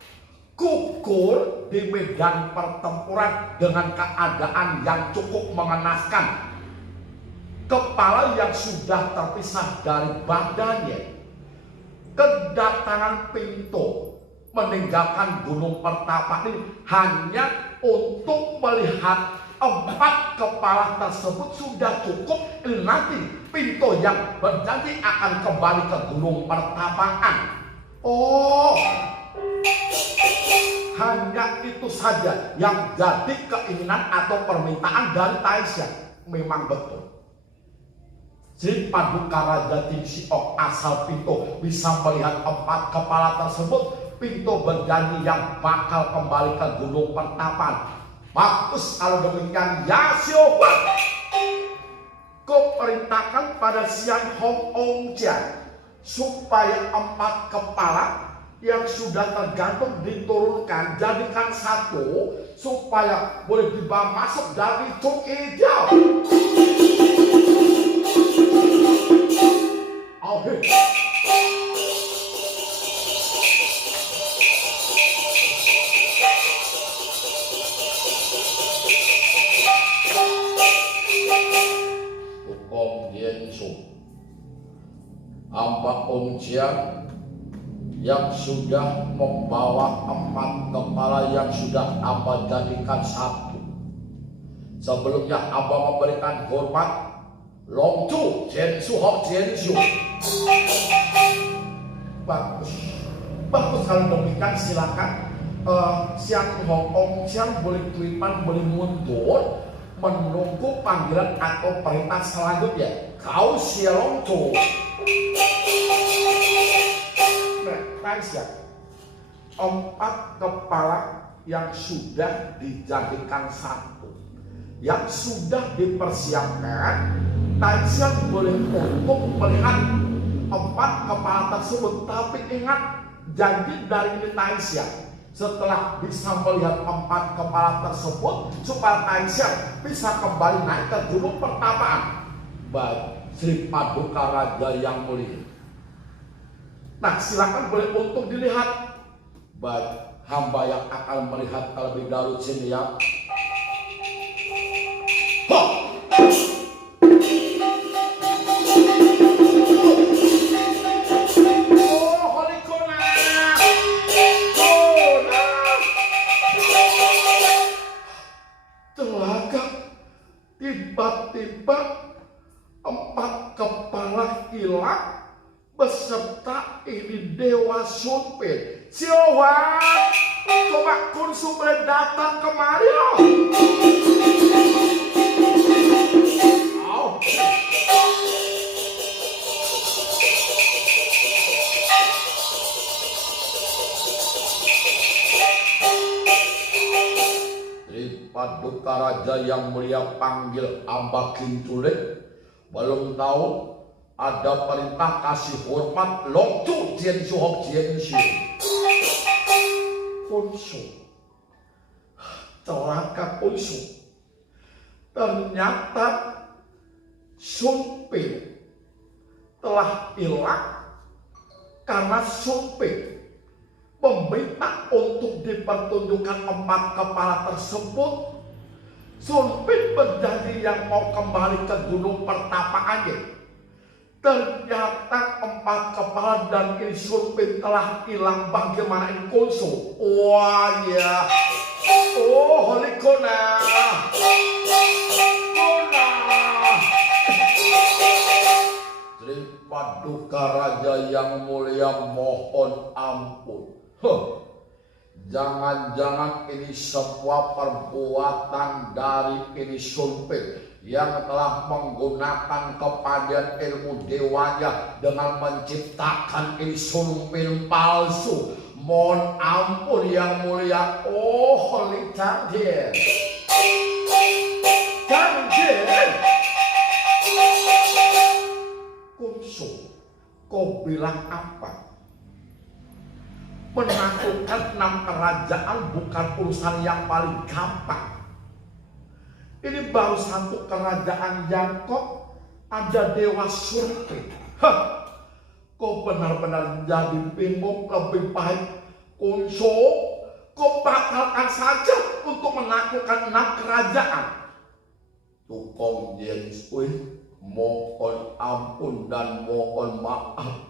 gugur di medan pertempuran dengan keadaan yang cukup mengenaskan. Kepala yang sudah terpisah dari badannya. Kedatangan Pinto meninggalkan gunung pertapa ini hanya untuk melihat 4 kepala tersebut sudah cukup. Nanti Pinto yang berjanji akan kembali ke gunung pertapaan. Oh, hanya itu saja yang jadi keinginan atau permintaan dari Taisian. Memang betul, Sri Paduka Raja Jinsiok asal Pinto bisa melihat 4 kepala tersebut, Pinto berjanji yang bakal kembali ke gunung pertapaan. Bagus kalau demikian, ya Sioba. Kau perintahkan pada Sian Hong Ong Jian supaya 4 kepala yang sudah tergantung diturunkan, jadikan 1 supaya boleh dibawa masuk dari Tung Hijau. Hukum Yensu, hamba Ong Jian yang sudah membawa 4 kepala yang sudah hamba jadikan 1. Sebelumnya hamba memberikan hormat Longju Jensu Hok Jensu. Bagus, bagus kalau demikian silakan. Siang Hong Ong Jian boleh tulipan, boleh mundur menunggu panggilan atau perintah selanjutnya. Kau Siang Longju. Taisian, 4 kepala yang sudah dijadikan 1, yang sudah dipersiapkan, Taisian boleh untuk melihat 4 kepala tersebut. Tapi ingat janji dari Taisian, setelah bisa melihat 4 kepala tersebut supaya Taisian bisa kembali naik ke gunung pertapaan. Baik, Sri Paduka Raja yang mulia. Nah, silakan boleh untuk dilihat. Baik, hamba yang akan melihat terlebih dahulu sini ya. Celaka, tiba-tiba 4 kepala hilang beserta ini Dewa Sunpin. Siowa, coba Kun Sunpin datang kemari. Sri Paduka Raja yang mulia panggil hamba Kinculik. Belum tahu ada perintah kasih hormat Longju Jensu Hok Jensu. Kunsu, celaka Kunsu. Ternyata Sumpil telah hilang karena sumpil meminta untuk dipertunjukkan 4 kepala tersebut. Sumpil berjanji yang mau kembali ke gunung pertapaannya. Ternyata 4 kepala dan ini Sumpil telah hilang. Bagaimana ini Kunsu? Wah ya, oh Holy Kona, Paduka Raja yang mulia, mohon ampun. Jangan-jangan ini semua perbuatan dari ini Sumpil yang telah menggunakan kepadian ilmu dewanya dengan menciptakan ini Sumpil palsu. Mohon ampun yang mulia. Oh Holy Kanjeng, Kanjeng Kunsu, kau bilang apa? Menaklukkan 6 kerajaan bukan urusan yang paling gampang. Ini baru 1 kerajaan yang kok ada Dewa Sumpil. Kau benar-benar jadi bingung. Lebih baik Kunsu, kau batalkan saja untuk menaklukkan 6 kerajaan. Tukong James, mohon ampun dan mohon maaf.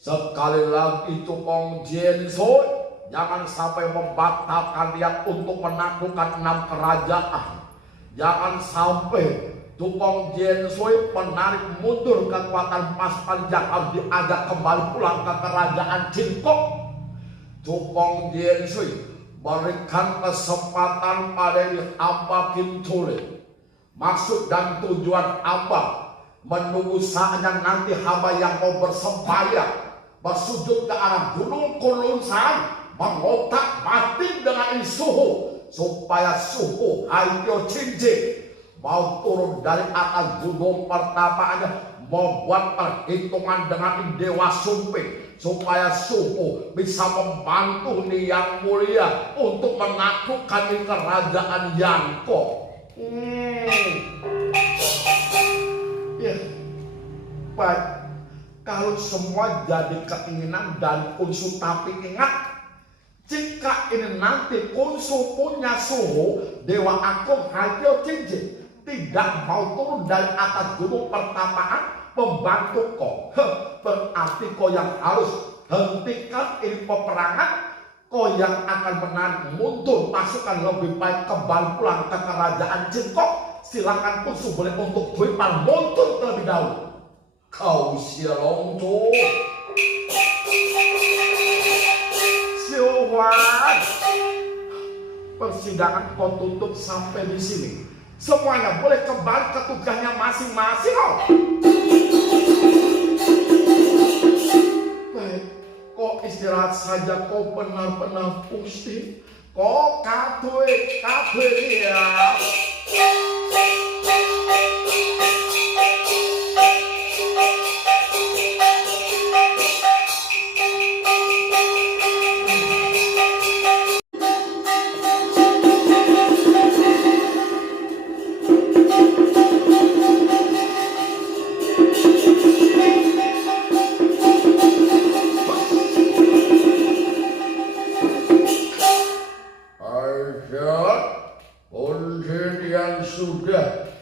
Sekali lagi Tukong Jensoy, jangan sampai membatalkan niat untuk menaklukkan 6 kerajaan. Jangan sampai Tukong Jensoy menarik mundur kekuatan pasukan yang harus diajak kembali pulang ke kerajaan Jingkok. Tukong Jensoy, berikan kesempatan pada hamba Kintule. Maksud dan tujuan hamba menunggu saatnya nanti hamba yang mau bersembahyang bersujud ke arah gunung Kulunsan, mengotak batin dengan ini suhu, supaya suhu Hayo Cinji mau turun dari atas gunung pertapaannya, membuat perhitungan dengan Dewa Sumpil supaya suhu bisa membantu nih yang mulia untuk menaklukkan kerajaan Yangko. Ya, baik. Kalau semua jadi keinginan dari Kunsu, tapi ingat, jika ini nanti Kunsu punya suhu, Dewa Agung Hayo Cinji tidak mau turun dari atas gunung pertapaan membantu kau, berarti kau yang harus hentikan ini peperangan. Kau yang akan menarik mundur pasukan lebih baik kembali pulang ke kerajaan Jingkok. Silakan Kunsu boleh untuk Dwipal mundur terlebih dahulu. Kau Silongjo, Siuwan, persidangan kau tutup sampai di sini. Semuanya boleh kembali ke tugasnya masing-masing. Baik, kau istirahat saja. Kau benar-benar pusing. Kau katwe ya.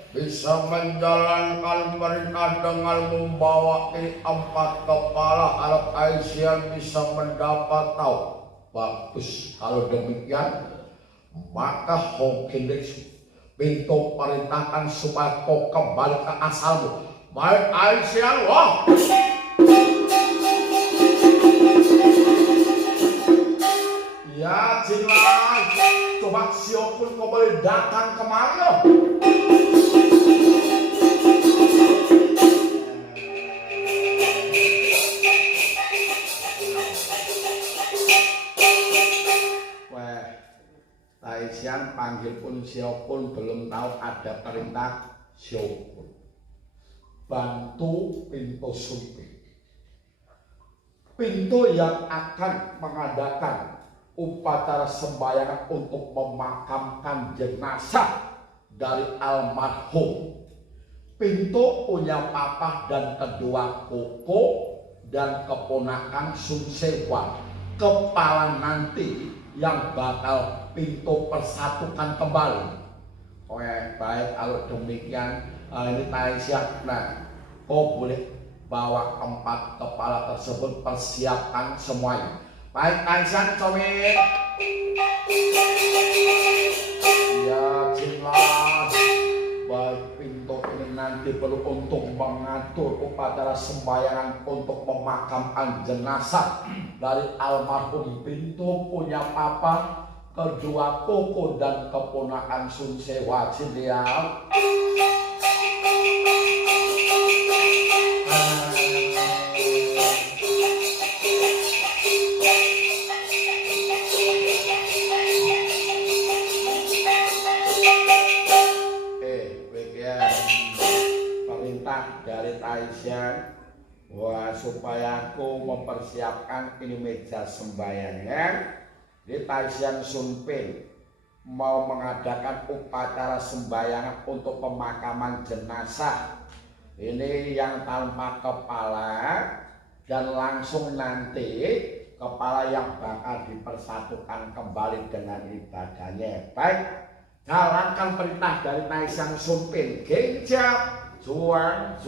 Bisa menjalankan perintah dengan membawa ini 4 kepala Arab Aisyah bisa mendapat tahu. Bagus, kalau demikian maka Hokinex pintu perintahkan supaya kau kembali ke asalmu. Baik Aisyah, wah. Ya jelas, coba siapun kau boleh datang kemari. Siang panggil pun siapun belum tahu ada perintah siapun. Bantu pintu Sumpil. Pintu yang akan mengadakan upacara sembahyang untuk memakamkan jenazah dari almarhum Pintu punya papa dan kedua koko dan keponakan Sun Sewa, kepala nanti yang bakal Pintu persatukan kembali. Oke, baik kalau demikian ini Taisyak. Nah, kau boleh bawa 4 kepala tersebut, persiapkan semuanya. Baik Taisyak, comit. Ya jelas. Baik, Pintu ini nanti perlu untuk mengatur upacara sembayangan untuk memakamkan jenazah dari almarhum Pintu punya papa, kedua koko dan keponakan Sun Sewa. Ya. Perintah dari Taisyak, wah, supaya aku mempersiapkan ini meja sembayangan. Di Taisyak Sunpin mau mengadakan upacara sembayangan untuk pemakaman jenazah. Ini yang tanpa kepala dan langsung nanti kepala yang bakal dipersatukan kembali dengan ibadahnya. Baik, jalankan perintah dari Taisyak Sunpin. Genjap, juang.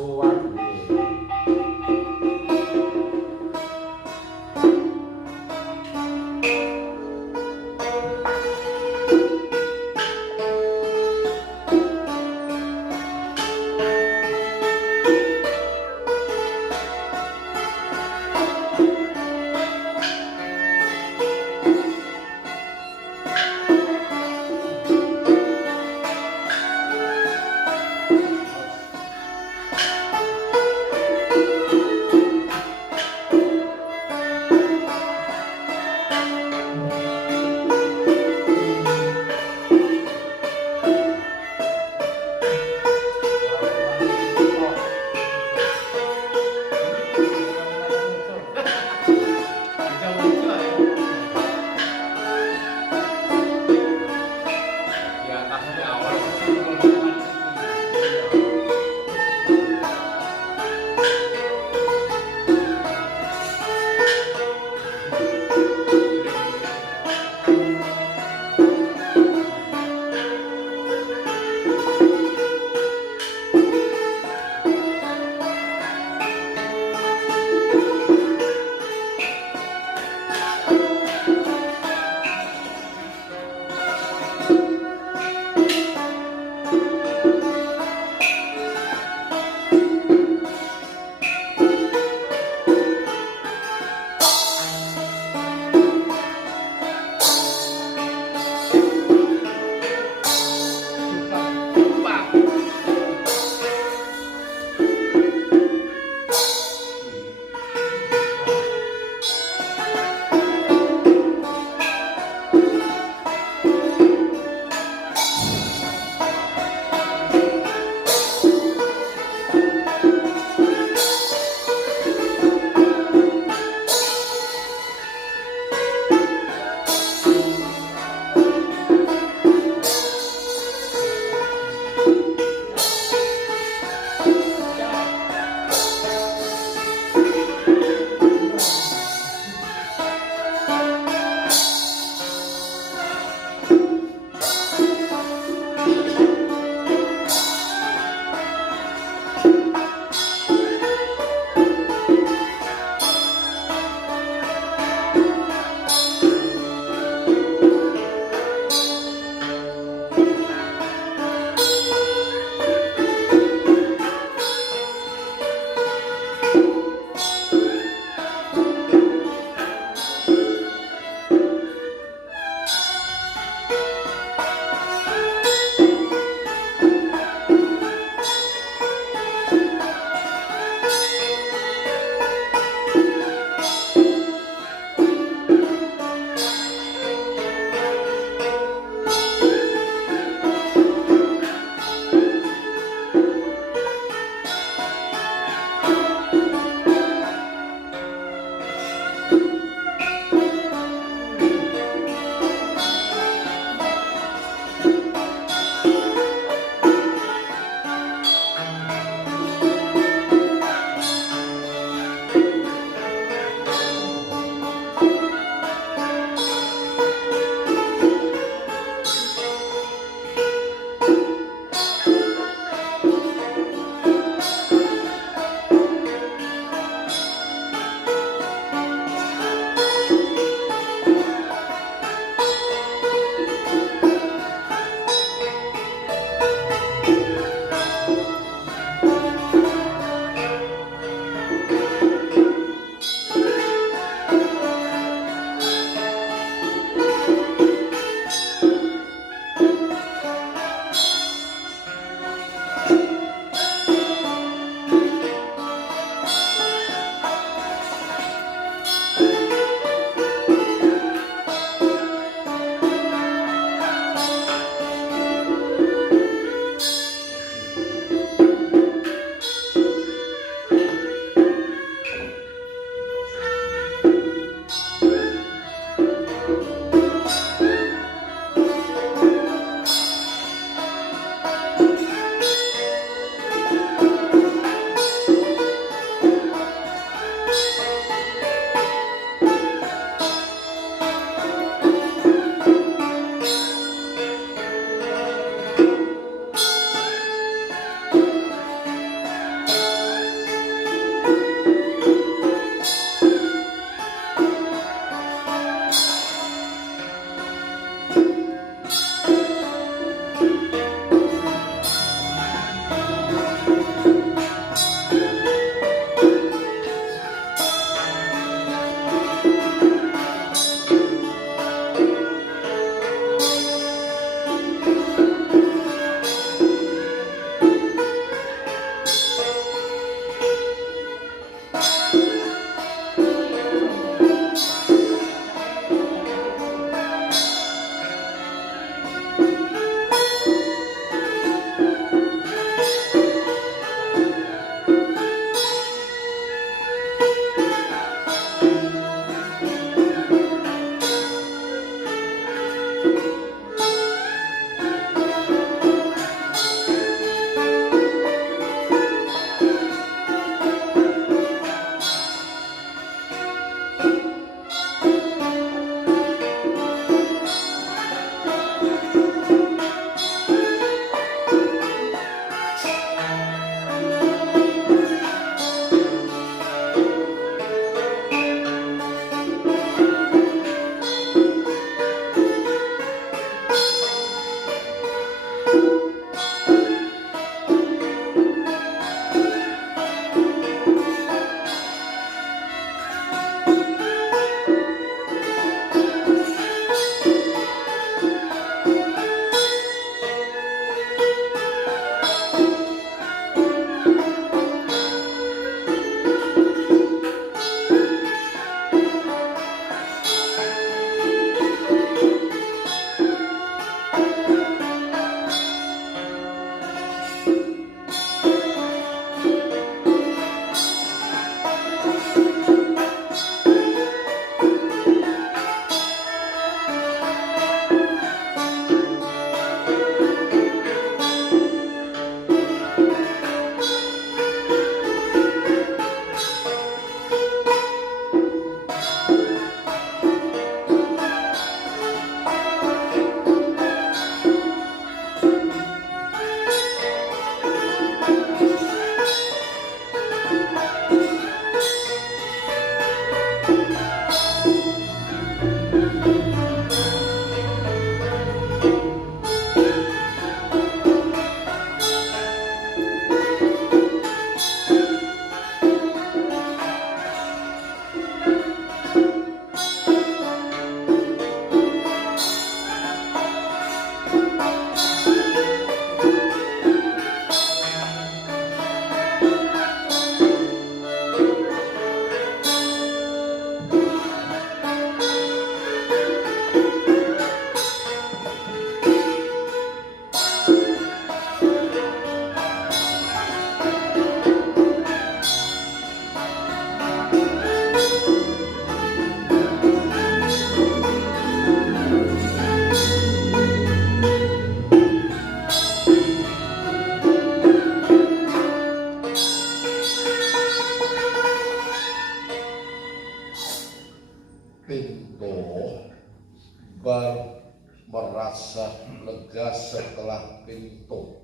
merasa lega setelah pintu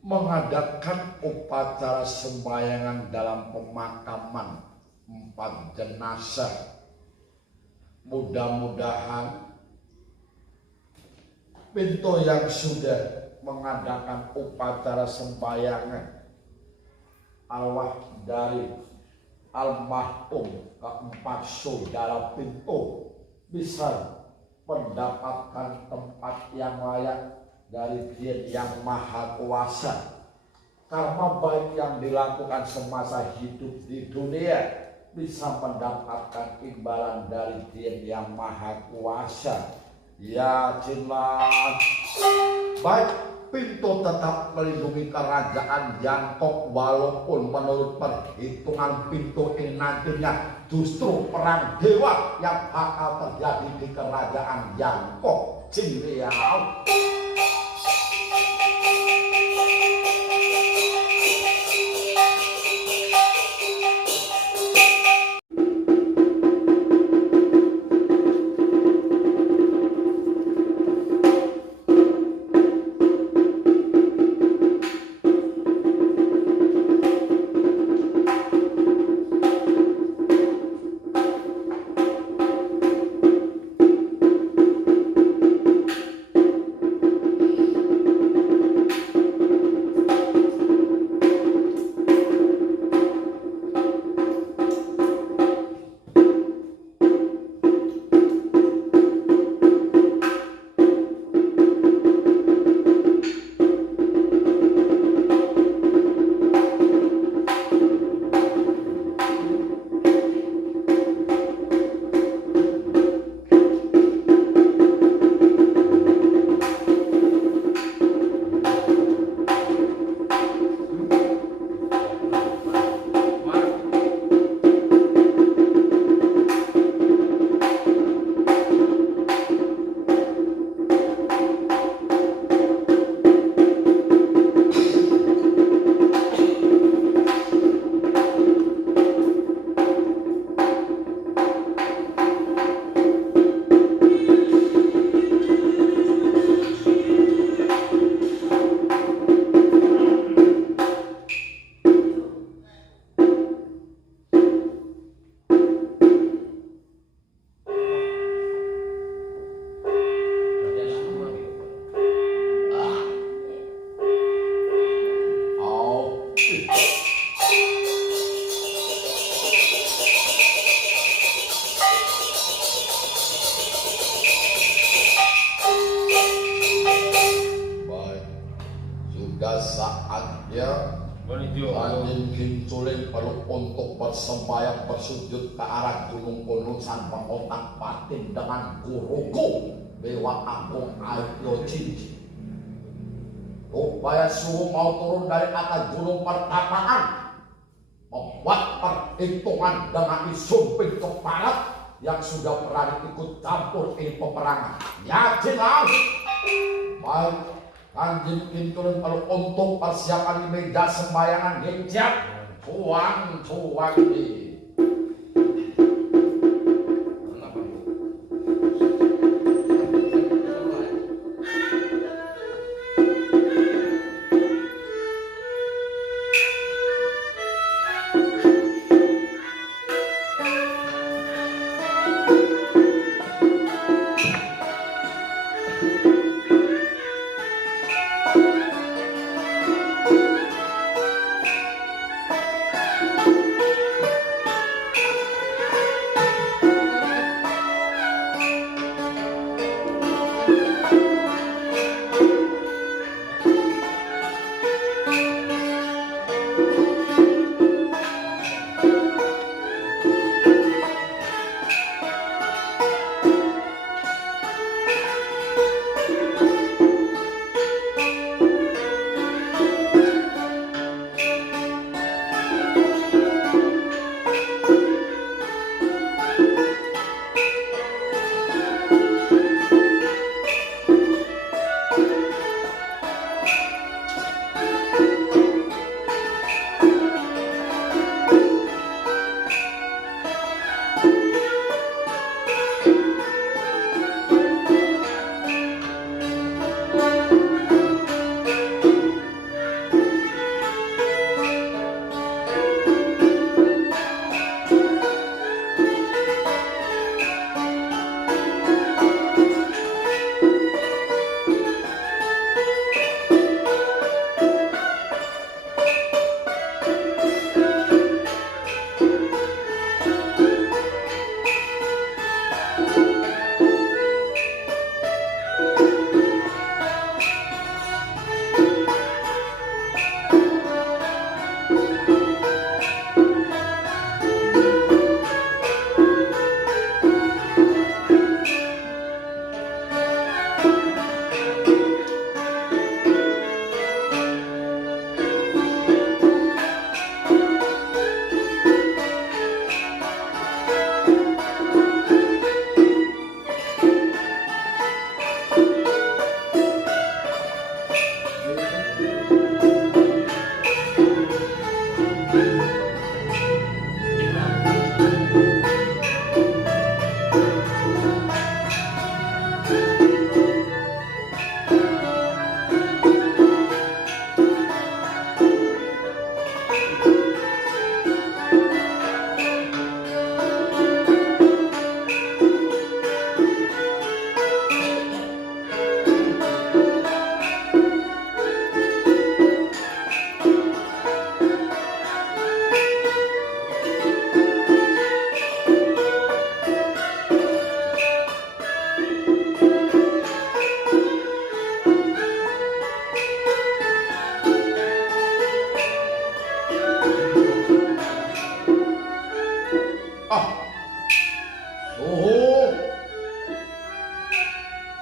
mengadakan upacara sembayangan dalam pemakaman 4 jenazah. Mudah-mudahan pintu yang sudah mengadakan upacara sembayangan arwah dari almarhum keempat saudara pintu bisa mendapatkan tempat yang layak dari Dia yang Maha Kuasa. Karma baik yang dilakukan semasa hidup di dunia bisa mendapatkan imbalan dari Dia yang Maha Kuasa. Ya jelas. Baik, pintu tetap melindungi kerajaan Jangkok walaupun menurut perhitungan pintu ini nantinya justru perang dewa yang bakal terjadi di kerajaan Jangkok. Cingliau. Kanjeng Kinculing perlu untuk bersembahyang bersujud ke arah Gunung Punusan mengotak batin dengan guruku Dewa Agung Ayo Cincin. Supaya suhu mau turun dari atas gunung pertapaan, membuat perhitungan dengan disumping kepala yang sudah pernah ikut campur ini peperangan. Yakin lah. Baik, Kanjeng Kinculing perlu untuk persiapan di meja sembayangan hijab. Cuang di.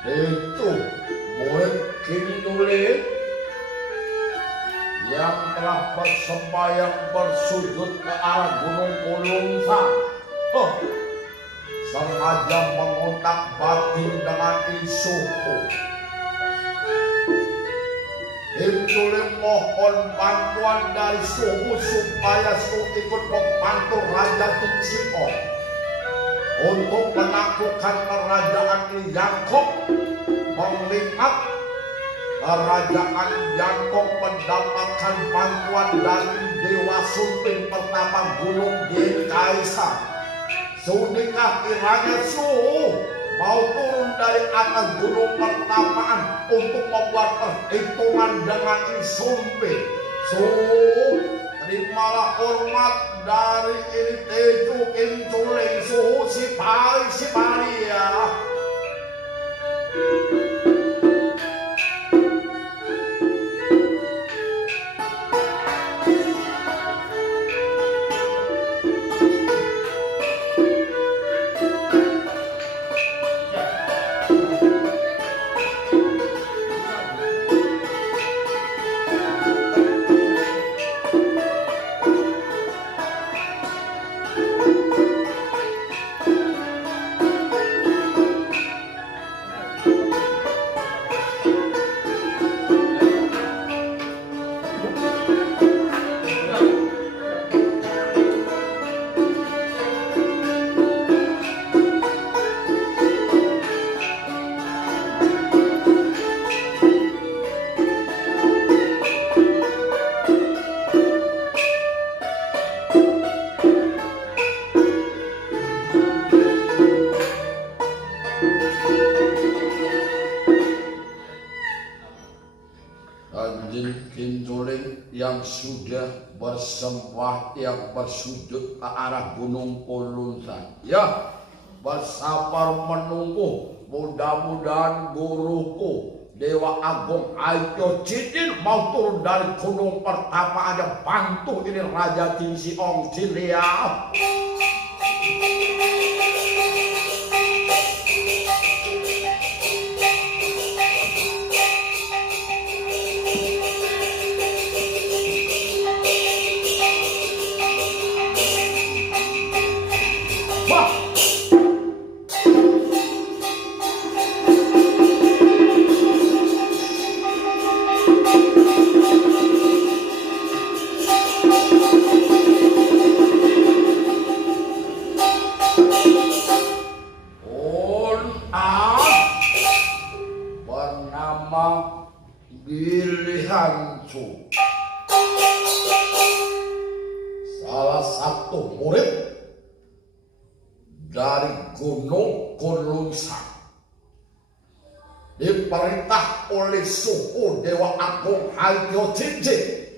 Itu murid Kinule yang telah bersembahyang bersujud ke arah Gunung Kulungsan. Sengaja mengontak batin dengan isuku. Kinule mohon bantuan dari suhu supaya suhu ikut membantu Raja Tinsio untuk menaklukkan kerajaan Yakub, mengingat kerajaan Yakub mendapatkan bantuan dari Dewa Sumping pertama Gunung Kaisar. Sudahkah kiranya Suhu mau turun dari atas gunung pertapaan untuk membuat perhitungan dengan Sumping? Suhu, terimalah hormat dari ini Teju Kinculing Suhu si pari ya. Kinculing yang sudah bersembahyang bersujud ke arah Gunung Kulunsan. Ya, bersabar menunggu. Mudah-mudahan guruku Dewa Agung Ayo Cidin mau turun dari gunung pertama aja bantu ini Raja Tinsiong Cilia. Salah satu murid dari Gunung Kulunsan diperintah oleh suku Dewa Agung Hayo Cincin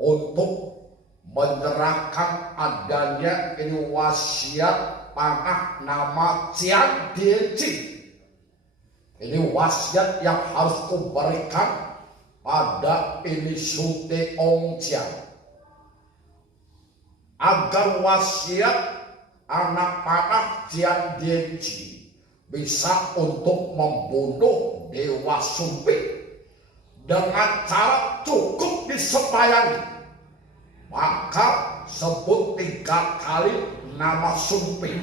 untuk menyerahkan adanya ini wasiat panah nama Cian Dienci. Ini wasiat yang harus kuberikan pada ini Sute Ongjian, agar wasiat anak panah Cian Dienci bisa untuk membunuh Dewa Sumping dengan cara cukup disembayangi. Maka sebut 3 kali nama Sumping.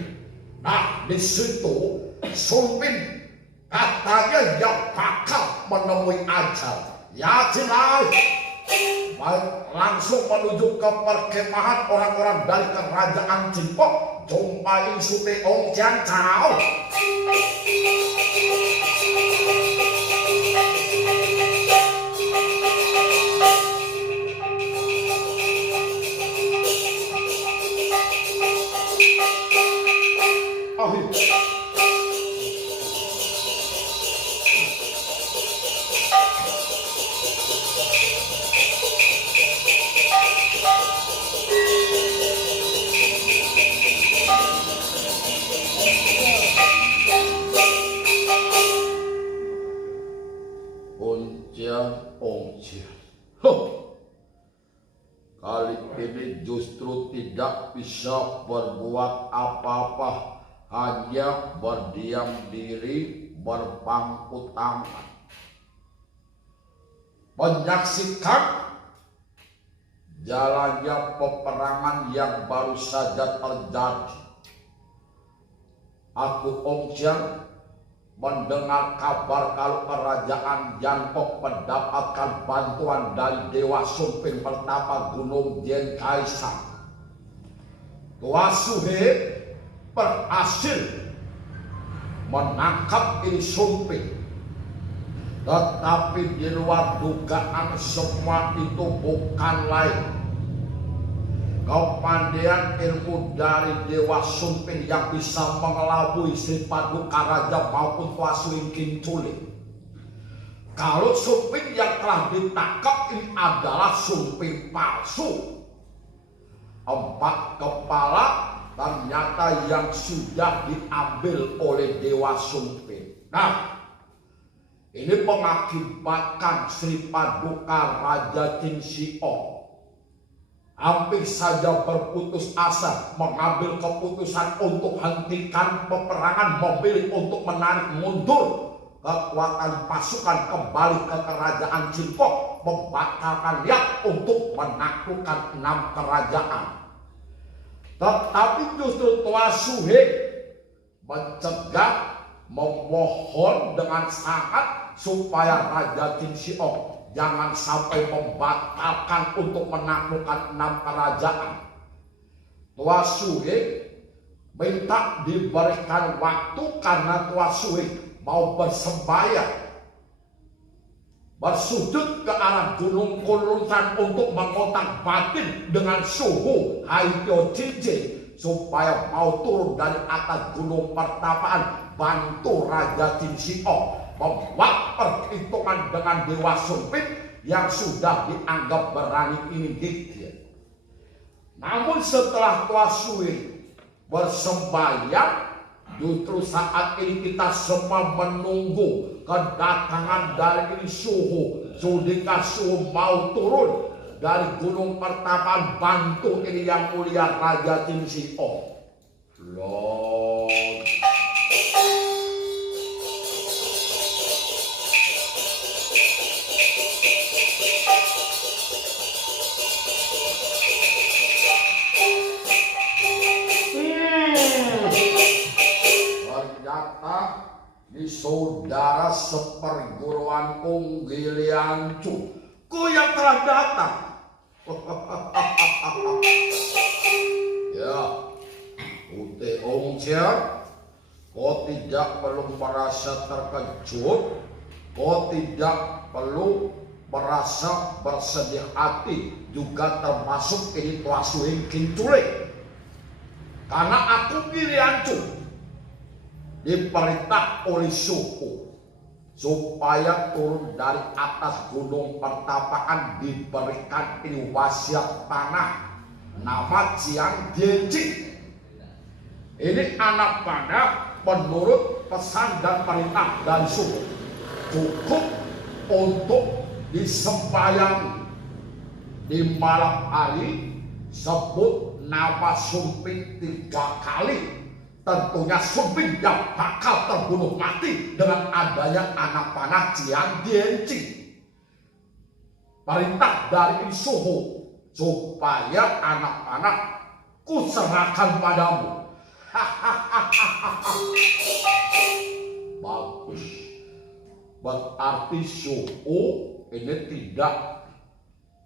Nah, di situ Sumping katanya yang bakal menemui ajal. Ya jelas. Langsung menuju ke perkemahan orang-orang dari kerajaan Cimpok. Jumpain Sute Ongjian Cao. Kali ini justru tidak bisa berbuat apa-apa, hanya berdiam diri berpangku tangan menyaksikan jalannya peperangan yang baru saja terjadi. Aku Ong Chiang mendengar kabar kalau kerajaan Yantok mendapatkan bantuan dari Dewa Sumping Pertapa Gunung Jen Kaisang. Tua Suhe berhasil menangkap ini Sumping. Tetapi di luar dugaan semua itu bukan lain kepandaian ilmu dari Dewa Sumping yang bisa mengelabui Sri Paduka Raja maupun Tua Suing Kinculing. Kalau Sumping yang telah ditangkap ini adalah Sumping palsu. 4 kepala ternyata yang sudah diambil oleh Dewa Sumping. Nah, ini mengakibatkan Sri Paduka Raja Chin Siong hampir saja berputus asa mengambil keputusan untuk hentikan peperangan, memilih untuk menarik mundur kekuatan pasukan kembali ke kerajaan Cintok, membatalkan niat untuk menaklukkan 6 kerajaan. Tetapi justru Tua Suhe mencegah, memohon dengan sangat supaya Raja Chin Siong jangan sampai membatalkan untuk menaklukkan 6 kerajaan. Tua Suhe minta diberikan waktu karena Tua Suhe mau bersembahyang, bersujud ke arah Gunung Kunlunsan untuk mengotak batin dengan suhu Haityo Cinje supaya mau turun dari atas gunung pertapaan bantu Raja Chin Siong membuat perhitungan dengan Dewa Sumping yang sudah dianggap berani ini dikit. Namun setelah Tua Suhe bersembahyang, justru saat ini kita semua menunggu kedatangan dari ini suhu Judika Suhu mau turun dari gunung pertapaan bantu ini yang mulia Raja Chin Siong. Lord. Di saudara seperguruanku Giliancu, ku yang telah datang. Ya, Ute Ong Chiang, kau tidak perlu merasa terkejut, kau tidak perlu merasa bersedih hati, juga termasuk ini Tua Suing Kinculing. Karena aku Giliancu diperintah oleh suku supaya turun dari atas gunung pertapaan, diberikan ini wasiat tanah nama Ciang Dienci. Ini anak panah menurut pesan dan perintah dari suku, cukup untuk disembahyang di malam hari, sebut nama Sumping 3 kali. Tentunya Sumping yang bakal terbunuh mati dengan adanya anak panah Ciang Dienci. Perintah dari suhu supaya anak panah ku serahkan padamu. Bagus. Berarti suhu ini tidak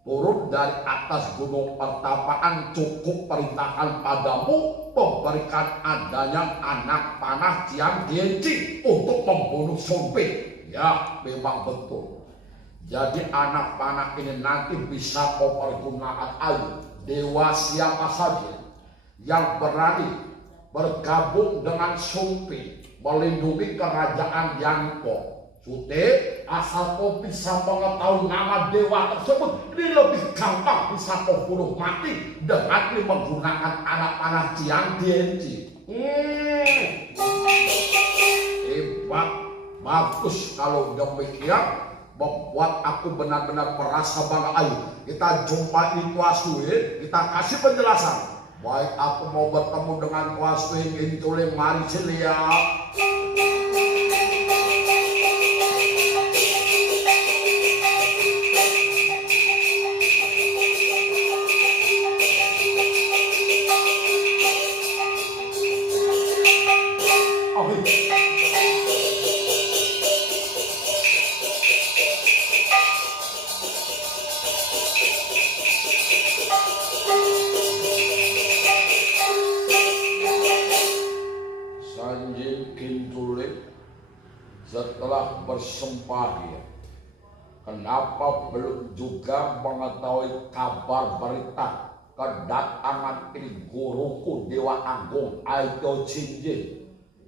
turun dari atas gunung pertapaan, cukup perintahkan padamu memberikan adanya anak panah Ciang Dienci untuk membunuh Sumping. Ya, memang betul. Jadi anak panah ini nanti bisa kau pergunakan. Ayo, dewa siapa saja yang berani bergabung dengan Sumping melindungi kerajaan Yanko. Sute, asal kau bisa mengetahui nama dewa tersebut, ini lebih gampang bisa kau bunuh mati dengan menggunakan anak panah Ciang Dienci. Hebat, bagus kalau demikian, membuat aku benar-benar merasa bangga. Ayo, kita jumpa di Tua Suing, kita kasih penjelasan. Baik, aku mau bertemu dengan Tua Suing Kinculing, mari siap. bersembahyang, kenapa belum juga mengetahui kabar berita kedatangan ini guruku Dewa Agung Aito Jinjin,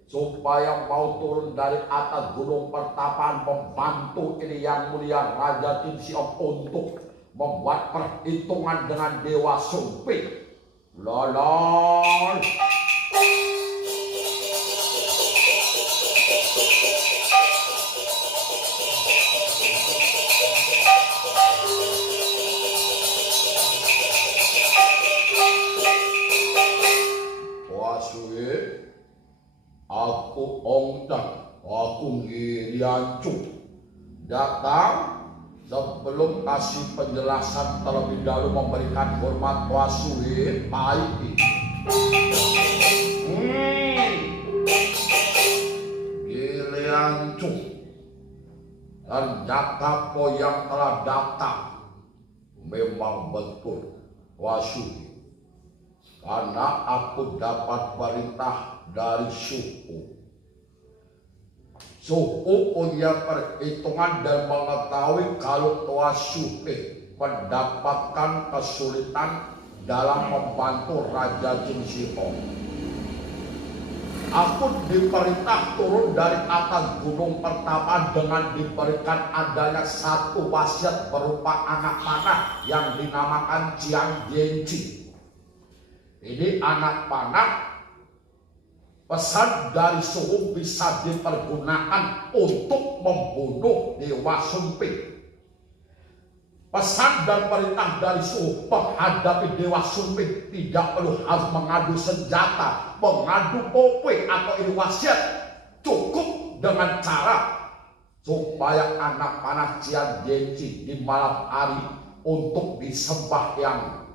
supaya mau turun dari atas gunung pertapaan membantu ini yang mulia Raja Tin Siong untuk membuat perhitungan dengan Dewa Sumpit. Lolol. Aku Ongdan, aku Ngiriancu datang sebelum kasih penjelasan terlebih dahulu memberikan hormat Wasuhe Paiki. Ngiriancu dan Jakapo yang telah datang memang betul Wasuhe, karena aku dapat perintah dari suhu punya perhitungan dan mengetahui kalau Tua Suhe mendapatkan kesulitan dalam membantu Raja Jin Siong. Aku diperintah turun dari atas gunung pertapaan dengan diberikan adanya satu wasiat berupa anak panah yang dinamakan Jiang Dianji. Ini anak panah, pesan dari suhu bisa dipergunakan untuk membunuh Dewa Sumpit. Pesan dan perintah dari suhu menghadapi Dewa Sumpit tidak perlu harus mengadu senjata, mengadu pope atau ini wasiat. Cukup dengan cara supaya anak panah Jiang Dianji di malam hari untuk disembahyang.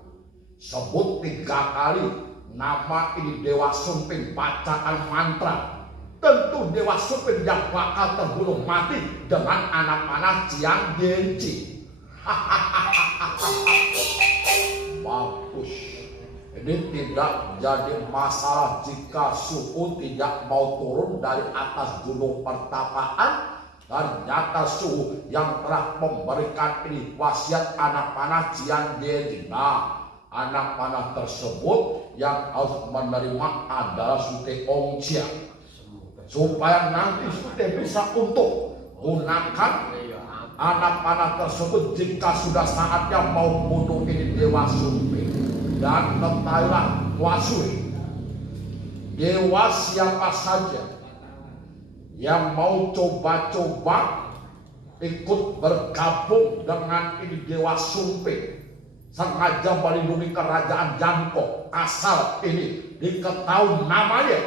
Sebut 3 kali nama ini Dewa Sumpit, bacakan mantra. Tentu Dewa Sumpit yang bakal terbunuh mati dengan anak panah Jiang Dianji. Bagus. Ini tidak jadi masalah jika suhu tidak mau turun dari atas gunung pertapaan. Ternyata suhu yang telah memberikan ini wasiat anak panah Jiang Dianji. Nah, anak panah tersebut yang harus menerima adalah Sute Ongcia, supaya nanti Sute bisa untuk gunakan anak panah tersebut jika sudah saatnya mau bunuh ini Dewa Sumpit. Dan ketahuilah Wasuhe, dewa siapa saja yang mau coba-coba ikut bergabung dengan ini Dewa Sumpit, sengaja melindungi kerajaan Jangkok, asal ini diketahui namanya,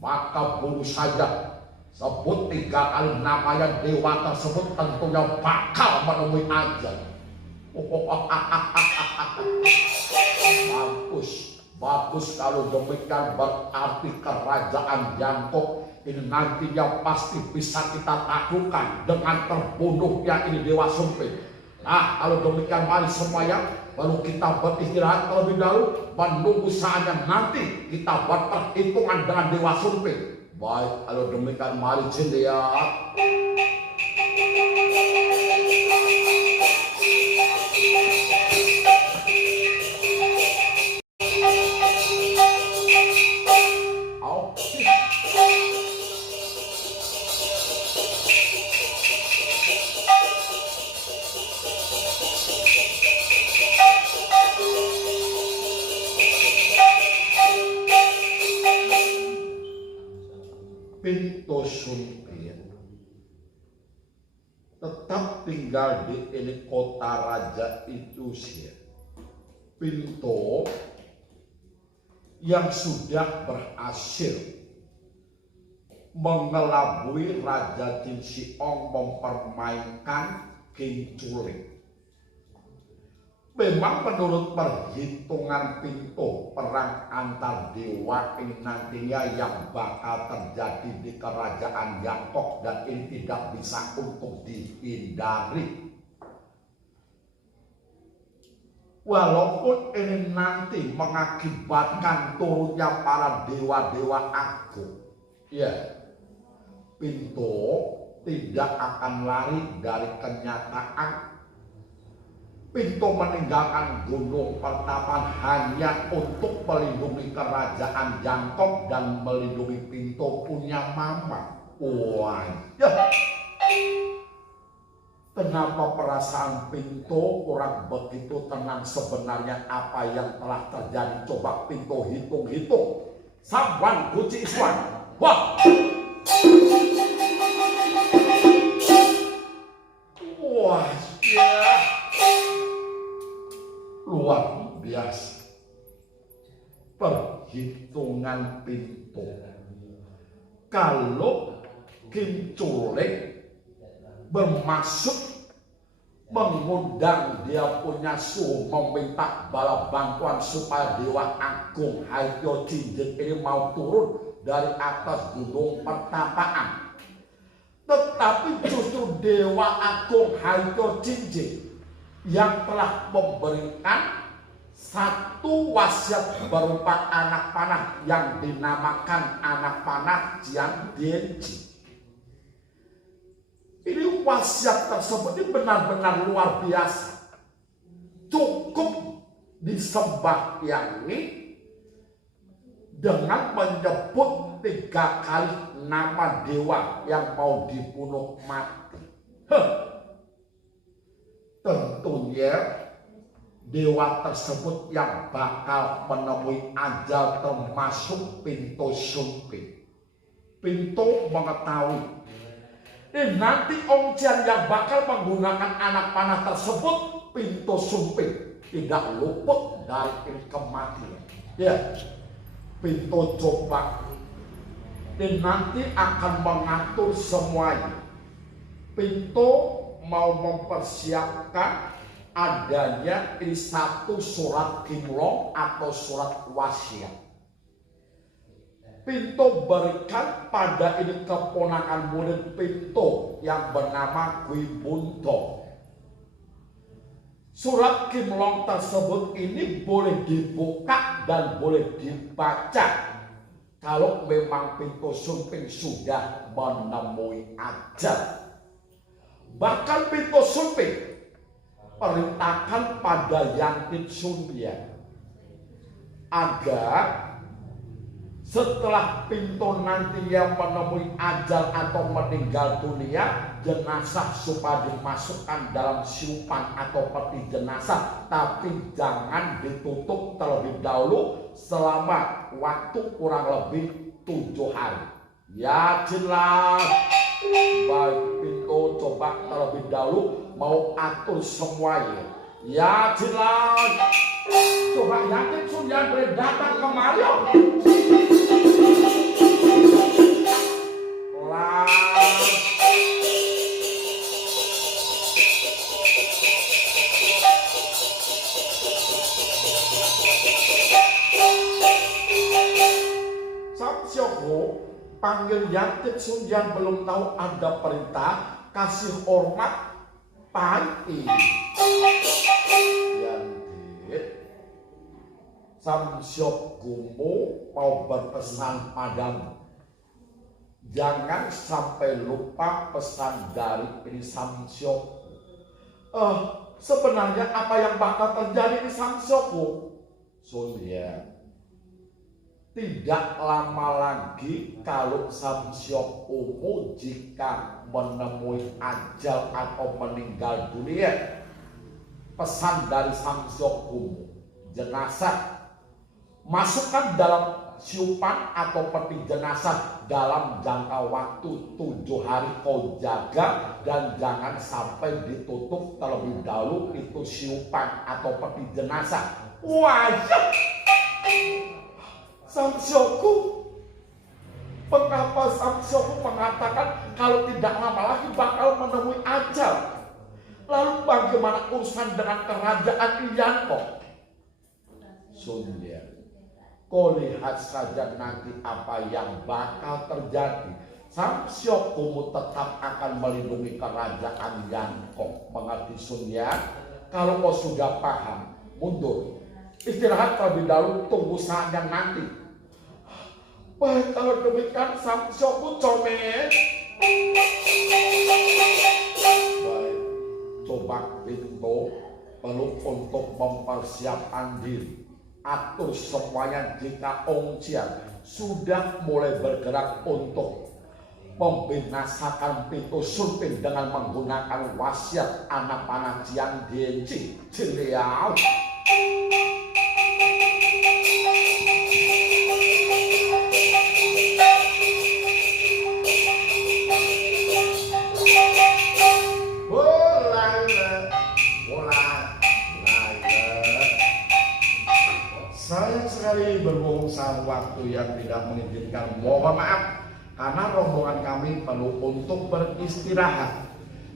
maka bunuh saja. Sebut 3 kali namanya, dewa tersebut tentunya bakal menemui ajal. Bagus kalau demikian, berarti kerajaan Jangkok ini nantinya pasti bisa kita taklukkan dengan terbunuhnya ini Dewa Sumpit. Nah, kalau demikian mari semuanya, lalu kita beristirahat terlebih dahulu, menunggu saatnya nanti kita buat perhitungan dengan Dewa Sumpit. Baik, kalau demikian mari Cindia. Pinto Sumpit tetap tinggal di ini kota raja itu sih. Pinto yang sudah berhasil mengelabui Raja Tin Siong mempermainkan King Culing. Memang menurut perhitungan Pinto, perang antar dewa ini nantinya yang bakal terjadi di kerajaan Jangkok dan ini tidak bisa untuk dihindari. Walaupun ini nanti mengakibatkan turunnya para dewa-dewa agung, ya, Pinto tidak akan lari dari kenyataan. Pintu meninggalkan gunung Pertapan hanya untuk melindungi kerajaan Jangkok dan melindungi Pintu punya mama. Wah, ya. Kenapa perasaan Pintu kurang begitu tenang? Sebenarnya apa yang telah terjadi? Coba Pintu hitung-hitung. Saban Guci Iswan. Wah. Wah, ya. Luar biasa. Perhitungan Pintu. Kalau Kim Culik bermaksud mengundang dia punya suhu, meminta bala bantuan supaya Dewa Agung Hayo Cincin ini mau turun dari atas gunung Pertapaan. Tetapi justru Dewa Agung Hayo Cincin yang telah memberikan satu wasiat berupa anak panah yang dinamakan anak panah Jiang Dienji. Ini wasiat tersebut ini benar-benar luar biasa. Cukup disembahyangi dengan menyebut 3 kali nama dewa yang mau dibunuh mati. Tentunya dewa tersebut yang bakal menemui ajal termasuk Pintu Sumping. Pintu mengetahui nanti Ong Jian yang bakal menggunakan anak panah tersebut, Pintu Sumping tidak luput dari kematian. Ya, Pintu coba dan nanti akan mengatur semuanya. Pintu mau mempersiapkan adanya satu surat kimlong atau surat wasiat. Pintu berikan pada ini keponakan murid Pintu yang bernama Gui Bunto. Surat kimlong tersebut ini boleh dibuka dan boleh dibaca kalau memang Pintu Sumping sudah menemui ajal. Bahkan Pintu Sumping perintahkan pada Yang Titsundia agar setelah Pintu nanti yang menemui ajal atau meninggal dunia, jenazah supaya dimasukkan dalam siupan atau peti jenazah, tapi jangan ditutup terlebih dahulu selama waktu kurang lebih 7 hari. Ya jelas. Baik, Pintu coba terlebih dahulu mau atur semuanya. Ya jelas. Coba yakin sudah datang kemari. Samsioho panggil Yang Titsunjan belum tahu ada perintah, kasih hormat pahit. Samsyok Gumo mau berpesan padamu, jangan sampai lupa pesan dari ini Samsyok. Sebenarnya apa yang bakal terjadi di Samsyokku? Surya, tidak lama lagi kalau Samsyok Umu jika menemui ajal atau meninggal dunia, pesan dari Samsyok Umu, jenazah masukkan dalam siupan atau peti jenazah dalam jangka waktu 7 hari kau jaga dan jangan sampai ditutup terlebih dahulu itu siupan atau peti jenazah. Wajib. Samsyoku, mengapa Samsyoku mengatakan kalau tidak lama lagi bakal menemui ajal? Lalu bagaimana urusan dengan kerajaan Iyanko? Sunya, kau lihat saja nanti apa yang bakal terjadi. Samsyokumu tetap akan melindungi kerajaan Yankok. Mengerti Sunya? Kalau kau sudah paham, mundur. Istirahat terlebih dahulu, tunggu saatnya nanti. Baik, kalau demikian Samsyoku comel. Baik, coba Pinto perlu untuk mempersiapkan diri. Atur semuanya jika Ong Chiang sudah mulai bergerak untuk membinasakan Pinto Sultan dengan menggunakan wasiat anak panah Jiang Dienci Ciliau. Sayang sekali berbohong saat waktu yang tidak mengizinkan. Mohon maaf karena rombongan kami perlu untuk beristirahat.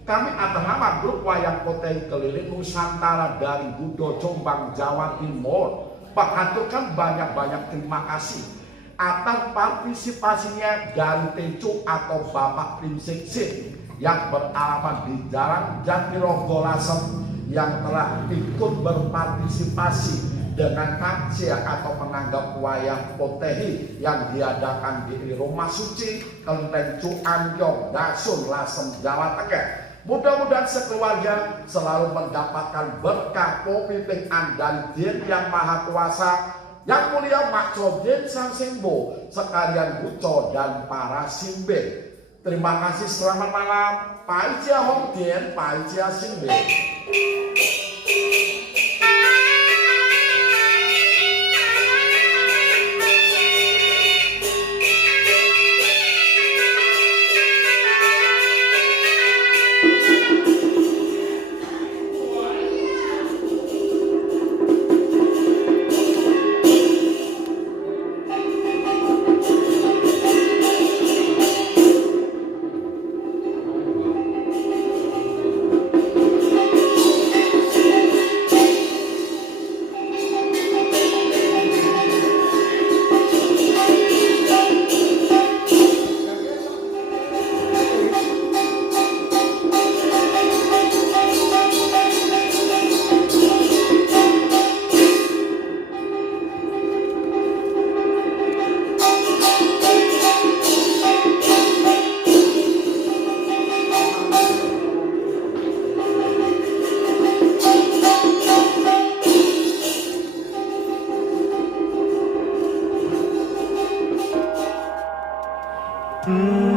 Kami atas nama grup Wayang Potehi Keliling Nusantara dari Gudo Jombang, Jawa Timur mengaturkan banyak-banyak terima kasih atas partisipasinya dari Teco atau Bapak Primsiksit yang beralamat di Jalan Jatirogo Lasem yang telah ikut berpartisipasi dengan takziah atau menanggap wayang Potehi yang diadakan di Rumah Suci Kelenteng Cuanjong, Dasun, Lasem, Jawa Tengah. Mudah-mudahan sekeluarga selalu mendapatkan berkah pemimpinan dari Dien Yang Maha Kuasa, Yang Mulia Makco Dien Sang Sembo, sekalian Buco dan para simbing. Terima kasih, selamat malam. Pai Jia Hong Dien, Pai Jia Simbing. Mm-hmm.